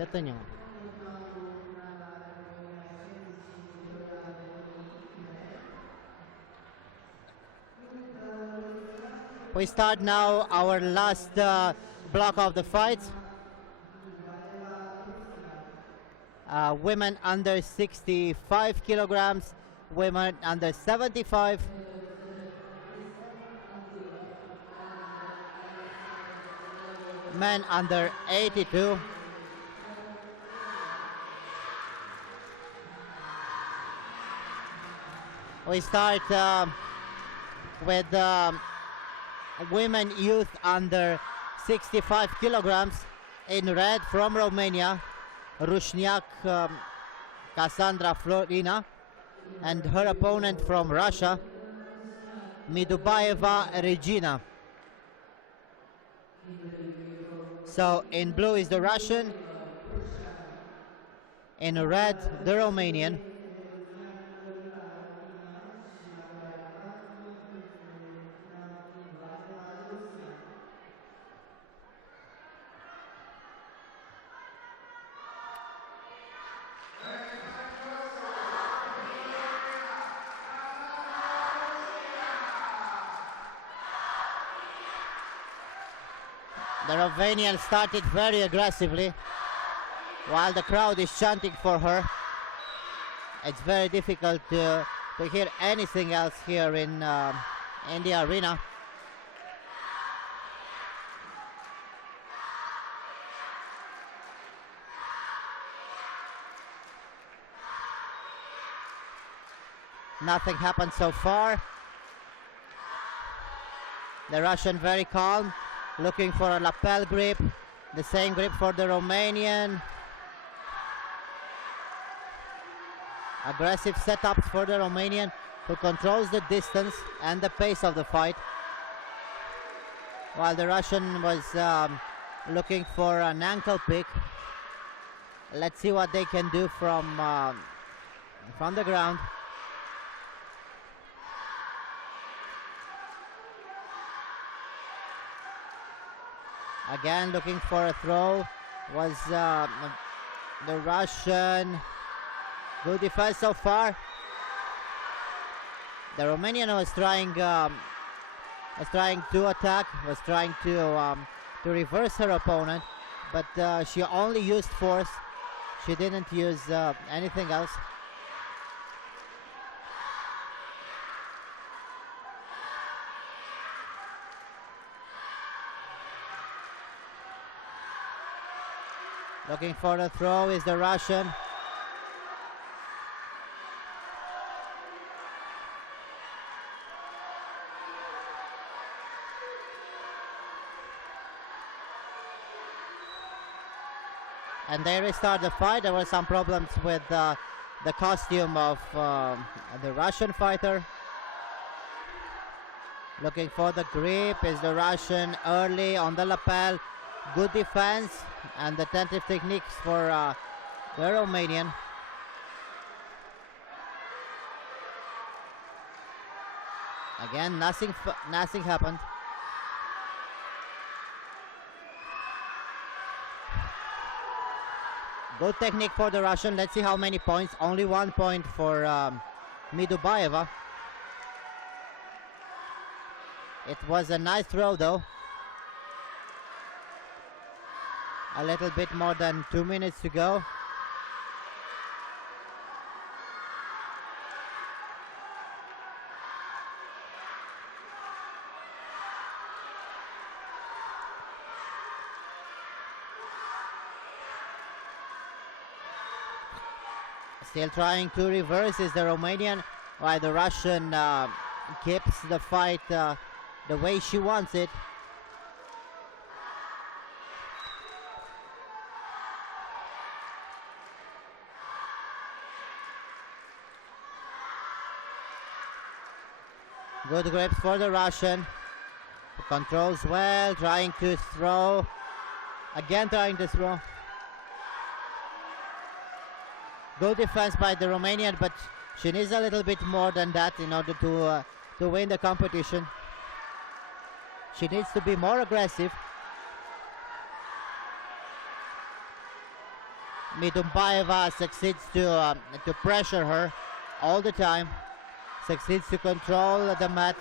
Это не он. We start now our last block of the fight. Women under 65 kilograms, women under 75. Men under 82. We start with women youth under 65 kilograms. In red from Romania, Rushniak Cassandra Florina, and her opponent from Russia, Midubaeva Regina. So in blue is the Russian, in red the Romanian. The Romanian started very aggressively while the crowd is chanting for her. It's very difficult to hear anything else here in the arena. Nothing happened so far. The Russian very calm, looking for a lapel grip, the same grip for the Romanian. Aggressive setups for the Romanian, who controls the distance and the pace of the fight, while the Russian was looking for an ankle pick. Let's see what they can do from the ground. Again, looking for a throw was the Russian. Good defense so far. The Romanian was trying to attack, was trying to reverse her opponent, but she only used force. She didn't use anything else. Looking for the throw is the Russian. And they restart the fight. There were some problems with the costume of the Russian fighter. Looking for the grip is the Russian early on the lapel. Good defense and attentive techniques for the Romanian. Again, nothing happened. Good technique for the Russian. Let's see how many points. Only 1 point for Midubaeva. It was a nice throw though. A little bit more than 2 minutes to go. Still trying to reverse is the Romanian, while the Russian keeps the fight the way she wants it. Good grips for the Russian. Controls well, trying to throw. Again trying to throw. Good defense by the Romanian, but she needs a little bit more than that in order to win the competition. She needs to be more aggressive. Midumbaeva succeeds to pressure her all the time, succeeds to control the mat.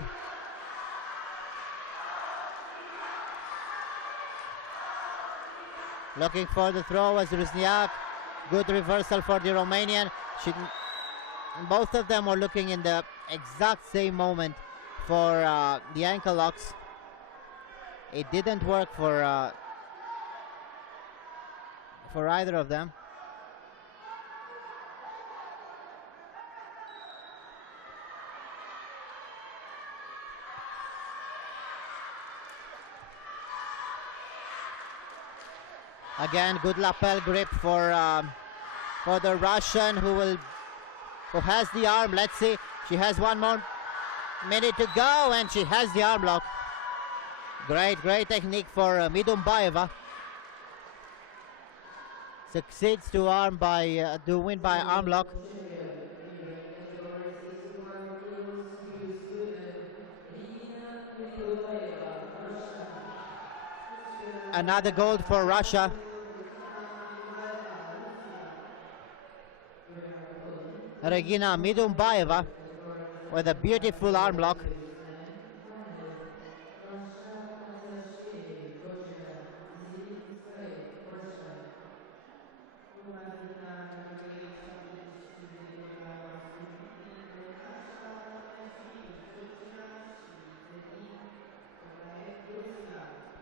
Looking for the throw as Rusniak. Good reversal for the Romanian. Both of them were looking in the exact same moment for the ankle locks. It didn't work for either of them. Again, good lapel grip for the Russian who has the arm. Let's see. She has one more minute to go, and she has the arm lock. Great technique for Midumbaeva. Succeeds to win by arm lock. Another gold for Russia. Regina Midumbaeva with a beautiful arm lock.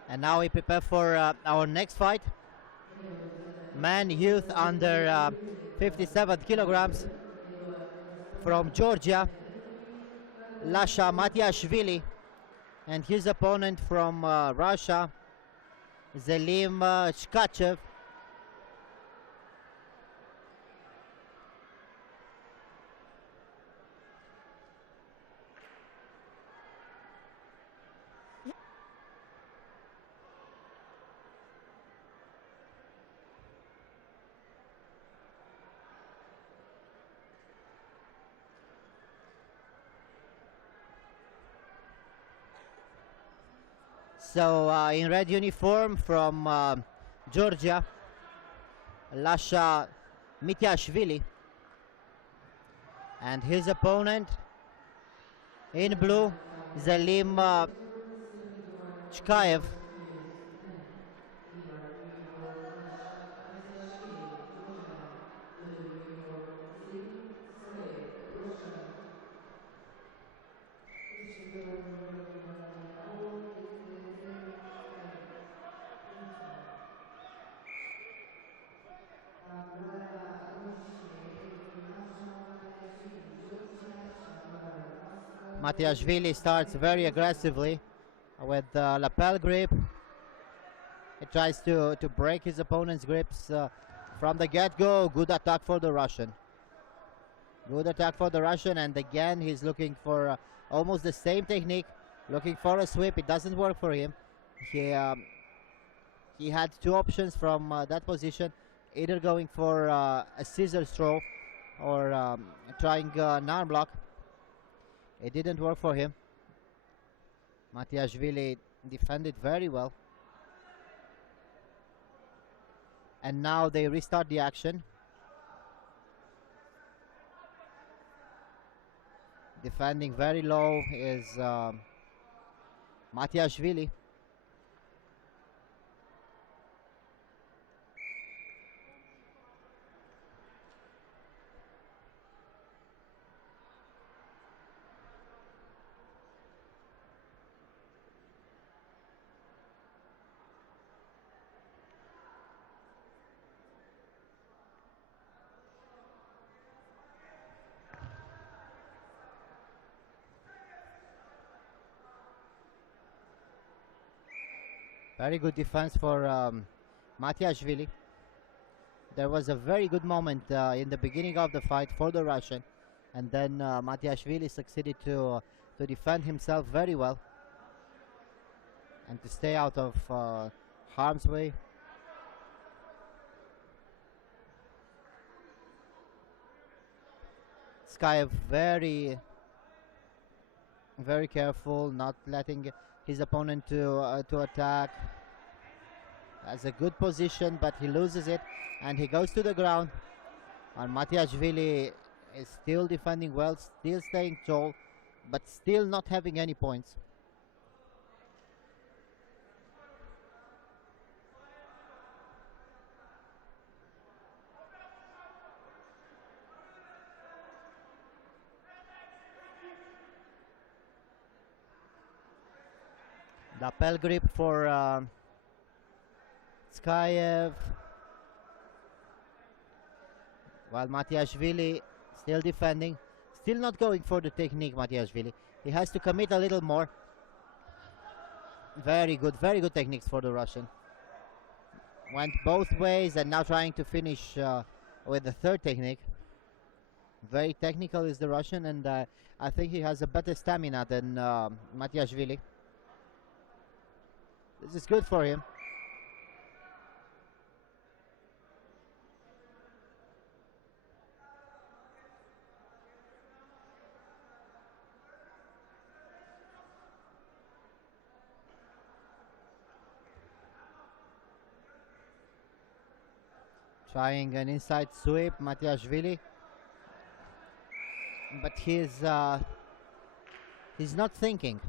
And now we prepare for our next fight. Man youth under 57 kilograms from Georgia, Lasha Matiashvili, and his opponent from Russia, Zelim Chkachev. So in red uniform from Georgia, Lasha Mitiashvili, and his opponent in blue, Zelim Chkaev. Matiashvili starts very aggressively with lapel grip. He tries to break his opponent's grips from the get-go. Good attack for the Russian. Good attack for the Russian, and again he's looking for almost the same technique, looking for a sweep. It doesn't work for him. He had two options from that position, either going for a scissors throw or trying an arm block. It didn't work for him. Matiashvili defended very well. And now they restart the action. Defending very low is Matiashvili. Very good defense for Matiashvili. There was a very good moment in the beginning of the fight for the Russian, and then Matiashvili succeeded to defend himself very well and to stay out of harm's way. Skayev very careful, not letting his opponent to attack. Has a good position, but he loses it, and he goes to the ground. And Matiashvili is still defending well, still staying tall, but still not having any points. Lapel grip for Skyev, while Matiashvili still defending, still not going for the technique. Matiashvili, he has to commit a little more. Very good techniques for the Russian. Went both ways and now trying to finish with the third technique. Very technical is the Russian, and I think he has a better stamina than Matiashvili. This is good for him. Trying an inside sweep, Matiashvili, but he's not thinking.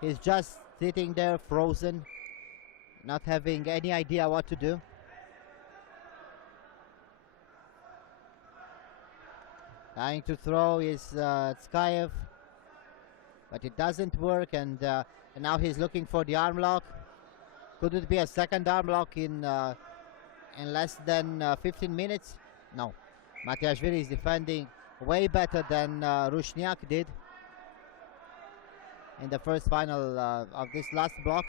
He's just sitting there frozen, not having any idea what to do. Trying to throw is Skyev, but it doesn't work, and now he's looking for the arm lock. Could it be a second arm lock in less than 15 minutes? No. Matiashvili is defending way better than Rushnyak did in the first final of this last block.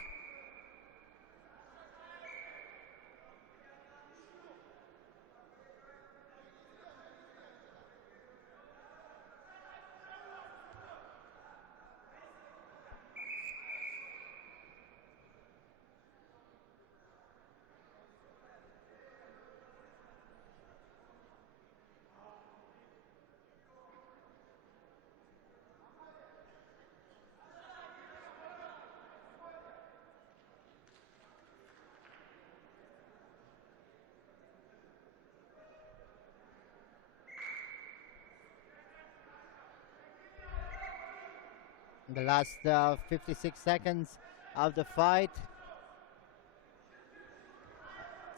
The last 56 seconds of the fight.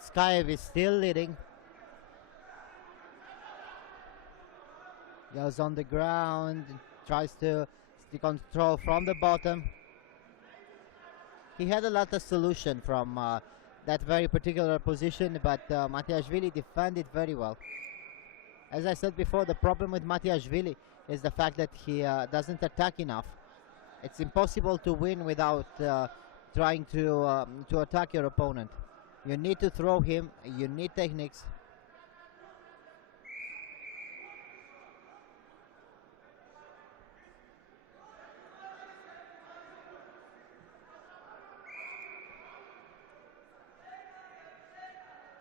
Skyev is still leading. Goes on the ground, tries to control from the bottom. He had a lot of solution from that very particular position, but Matiashvili defended very well. As I said before, the problem with Matiashvili is the fact that he doesn't attack enough. It's impossible to win without trying to attack your opponent. You need to throw him, you need techniques.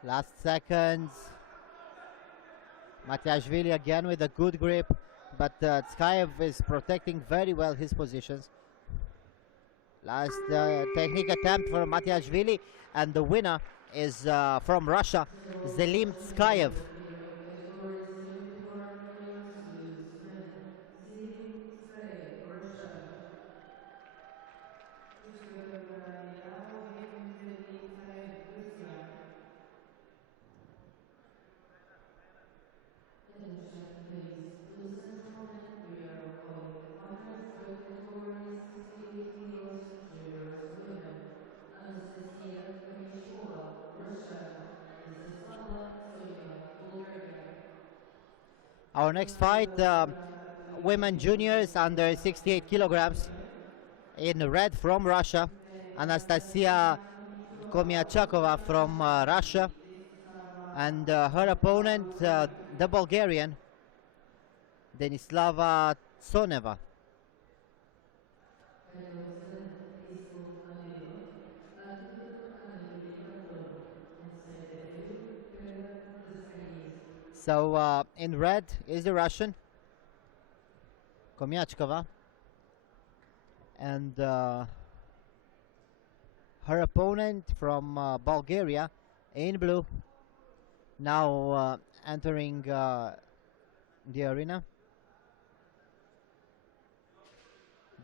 Last seconds. Matiashvili again with a good grip, but Skyev is protecting very well his positions. Last technique attempt for Matiashvili, and the winner is from Russia, Zelim Skyev. Our next fight, women juniors under 68 kilograms. In red from Russia, Anastasia Komiachakova from Russia, and her opponent, the Bulgarian, Denislava Tsoneva. So in red is the Russian, Komiachkova, and her her opponent from Bulgaria in blue, now entering the arena.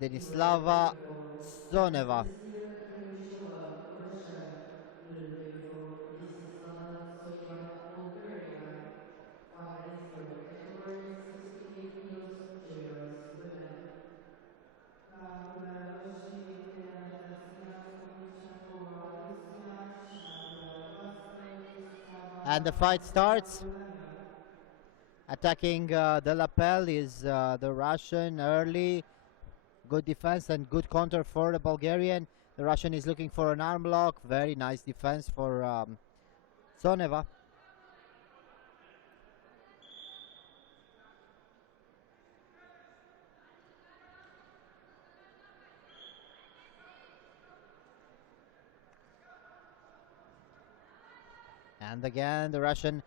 Denislava Soneva. This year, Krishova, Russia, blue uniform, Mrs. Soyeva, Bulgaria, fighting for the category 68 kilos juniors women. And the fight starts. Attacking the lapel is the Russian early. Good defense and good counter for the Bulgarian. The Russian is looking for an arm lock. Very nice defense for Soneva. And again, the Russian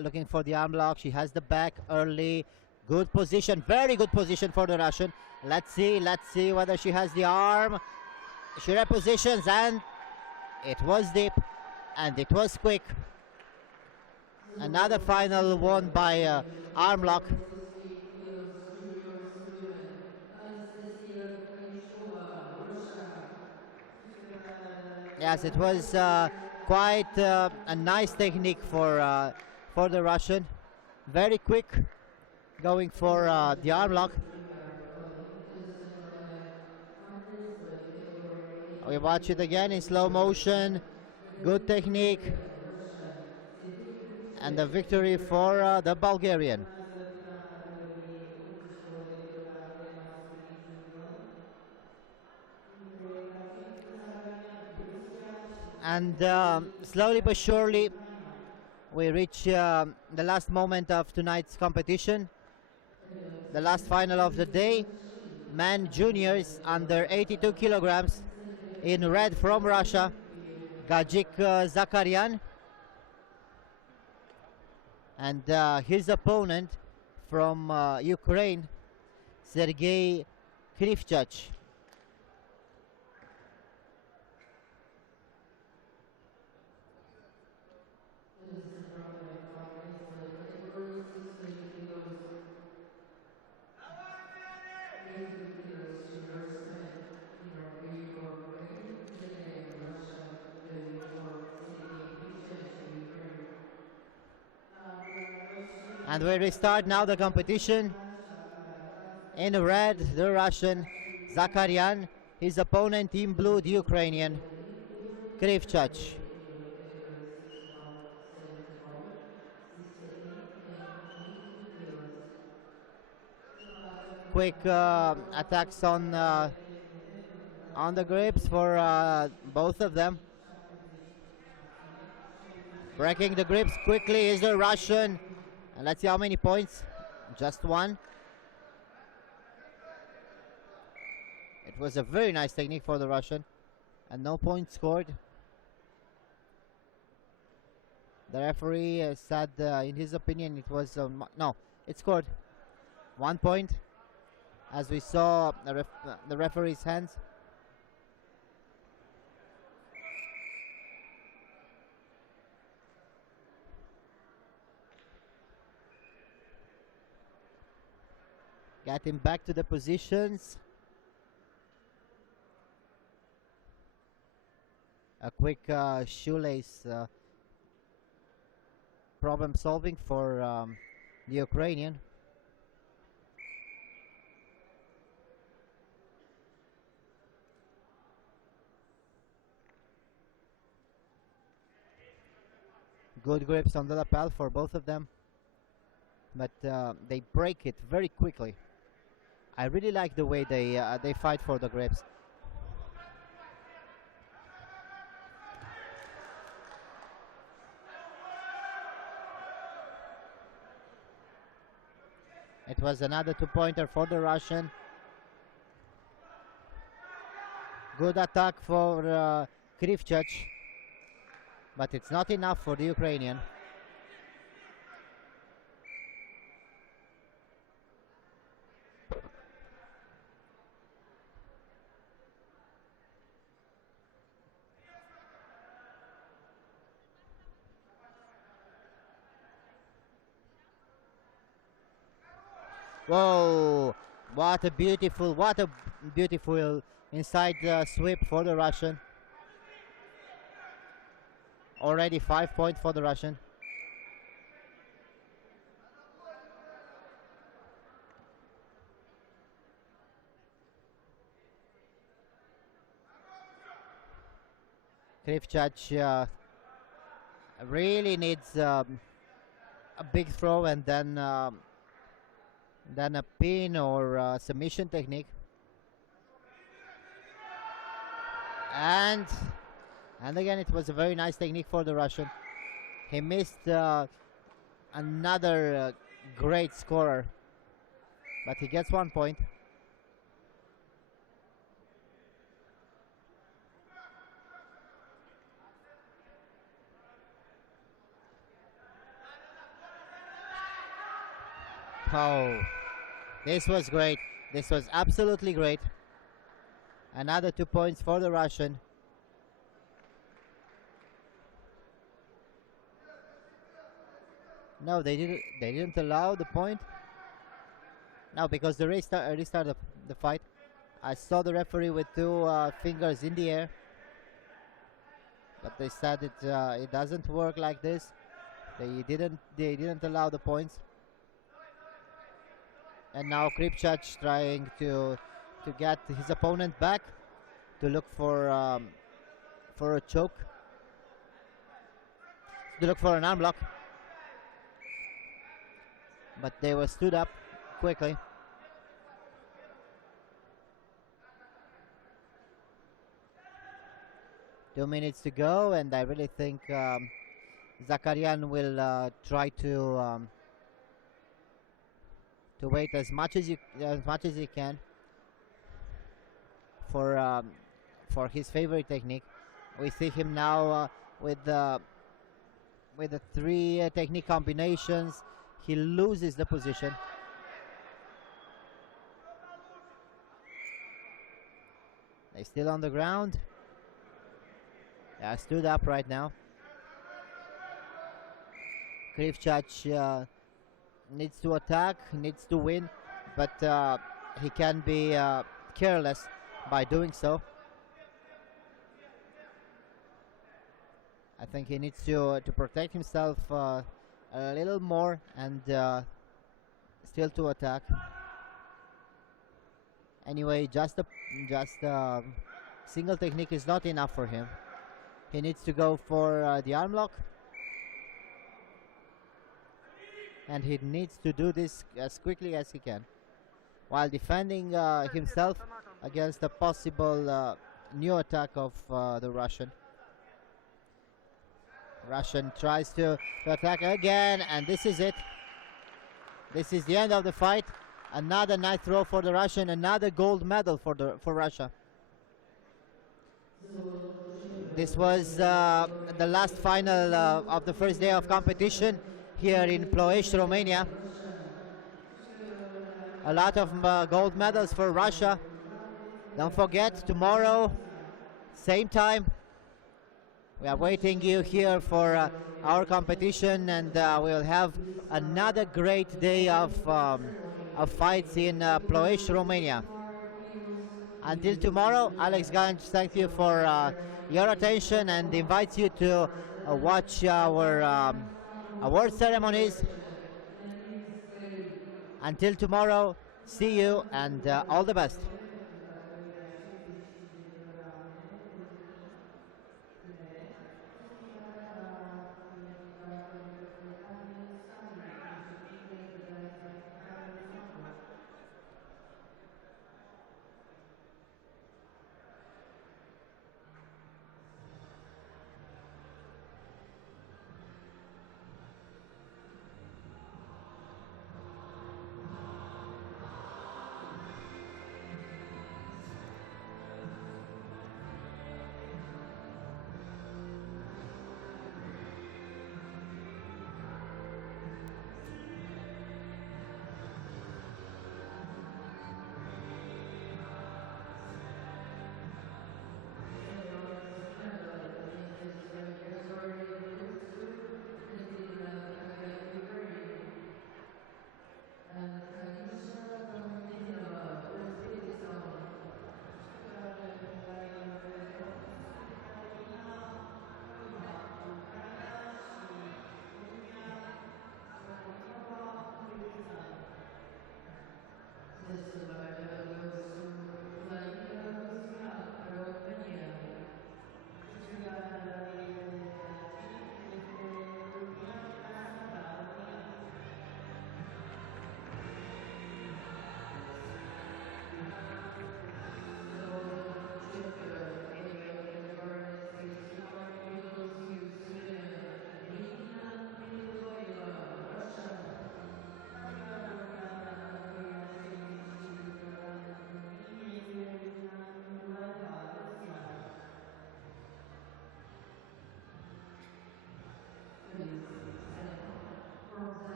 looking for the arm lock. She has the back early. Good position, very good position for the Russian. Let's see whether she has the arm. She repositions and it was deep and it was quick. Another final won by arm lock. Yes, it was quite a nice technique for the Russian. Very quick, going for the arm lock. We watch it again in slow motion. Good technique. And the victory for the Bulgarian. And slowly but surely we reach the last moment of tonight's competition. The last final of the day. Men juniors under 82 kilograms. In red from Russia, Gajik Zakarian. And his opponent from Ukraine, Sergei Krivchach. And we restart now the competition. In red, the Russian Zakarian. His opponent in blue, the Ukrainian Krivchach. Quick attacks on the grips for both of them. Breaking the grips quickly is the Russian. And let's see how many points. Just one. It was a very nice technique for the Russian. And no points scored. The referee said in his opinion it was... no, it scored 1 point. As we saw the referee's hands. Getting back to the positions. A quick shoelace problem solving for the Ukrainian. Good grips on the lapel for both of them. But they break it very quickly. I really like the way they fight for the grips. It was another 2-pointer for the Russian. Good attack for Krivchach, but it's not enough for the Ukrainian. Whoa! What a beautiful inside sweep for the Russian. Already 5 points for the Russian. Krivchach really needs a big throw and then a pin or submission technique. And again, it was a very nice technique for the Russian. He missed another great scorer, but he gets 1 point. Oh, this was great. This was absolutely great. Another 2 points for the Russian. No, they didn't allow the point. No, because the restart the fight. I saw the referee with two fingers in the air, but they said it doesn't work like this. They didn't allow the points. And now Krivchach trying to get his opponent back, to look for a choke, to look for an arm lock. But they were stood up quickly. Two minutes to go, and I really think Zakarian will try to wait as much as he can for his favorite technique. We see him now with the three technique combinations. He loses the position. They're still on the ground. They are stood up right now. Krivchach needs to attack, needs to win, but he can be careless by doing so. I think he needs to protect himself a little more and still to attack. Anyway, just a single technique is not enough for him. He needs to go for the arm lock, and he needs to do this as quickly as he can, while defending himself against a possible new attack of the Russian. Russian tries to attack again, and this is it. This is the end of the fight. Another nice throw for the Russian, another gold medal for Russia. This was the last final of the first day of competition here in Ploiești, Romania. A lot of gold medals for Russia. Don't forget, tomorrow, same time, we are waiting you here for our competition, and we'll have another great day of fights in Ploiești, Romania. Until tomorrow, Alex Ganj thanks you for your attention and invites you to watch our award ceremonies. Until tomorrow, see you and all the best.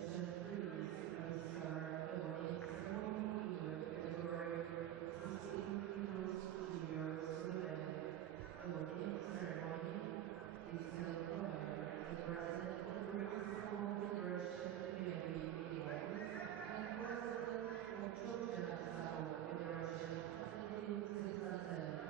Attention please, we start the morning ceremony in the category 16 kilos juniors women. The morning ceremony is held by the President of the Sambo Federation Community Midwives and President of Georgia Sambo Federation Athletic Switzerland.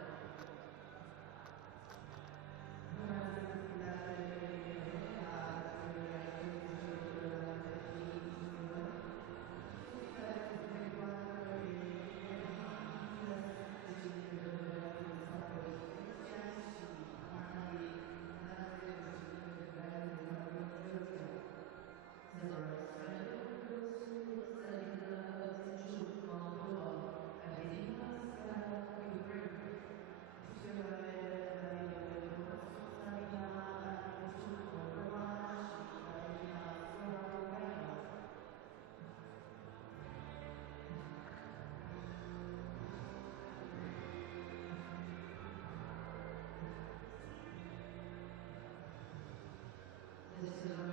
This is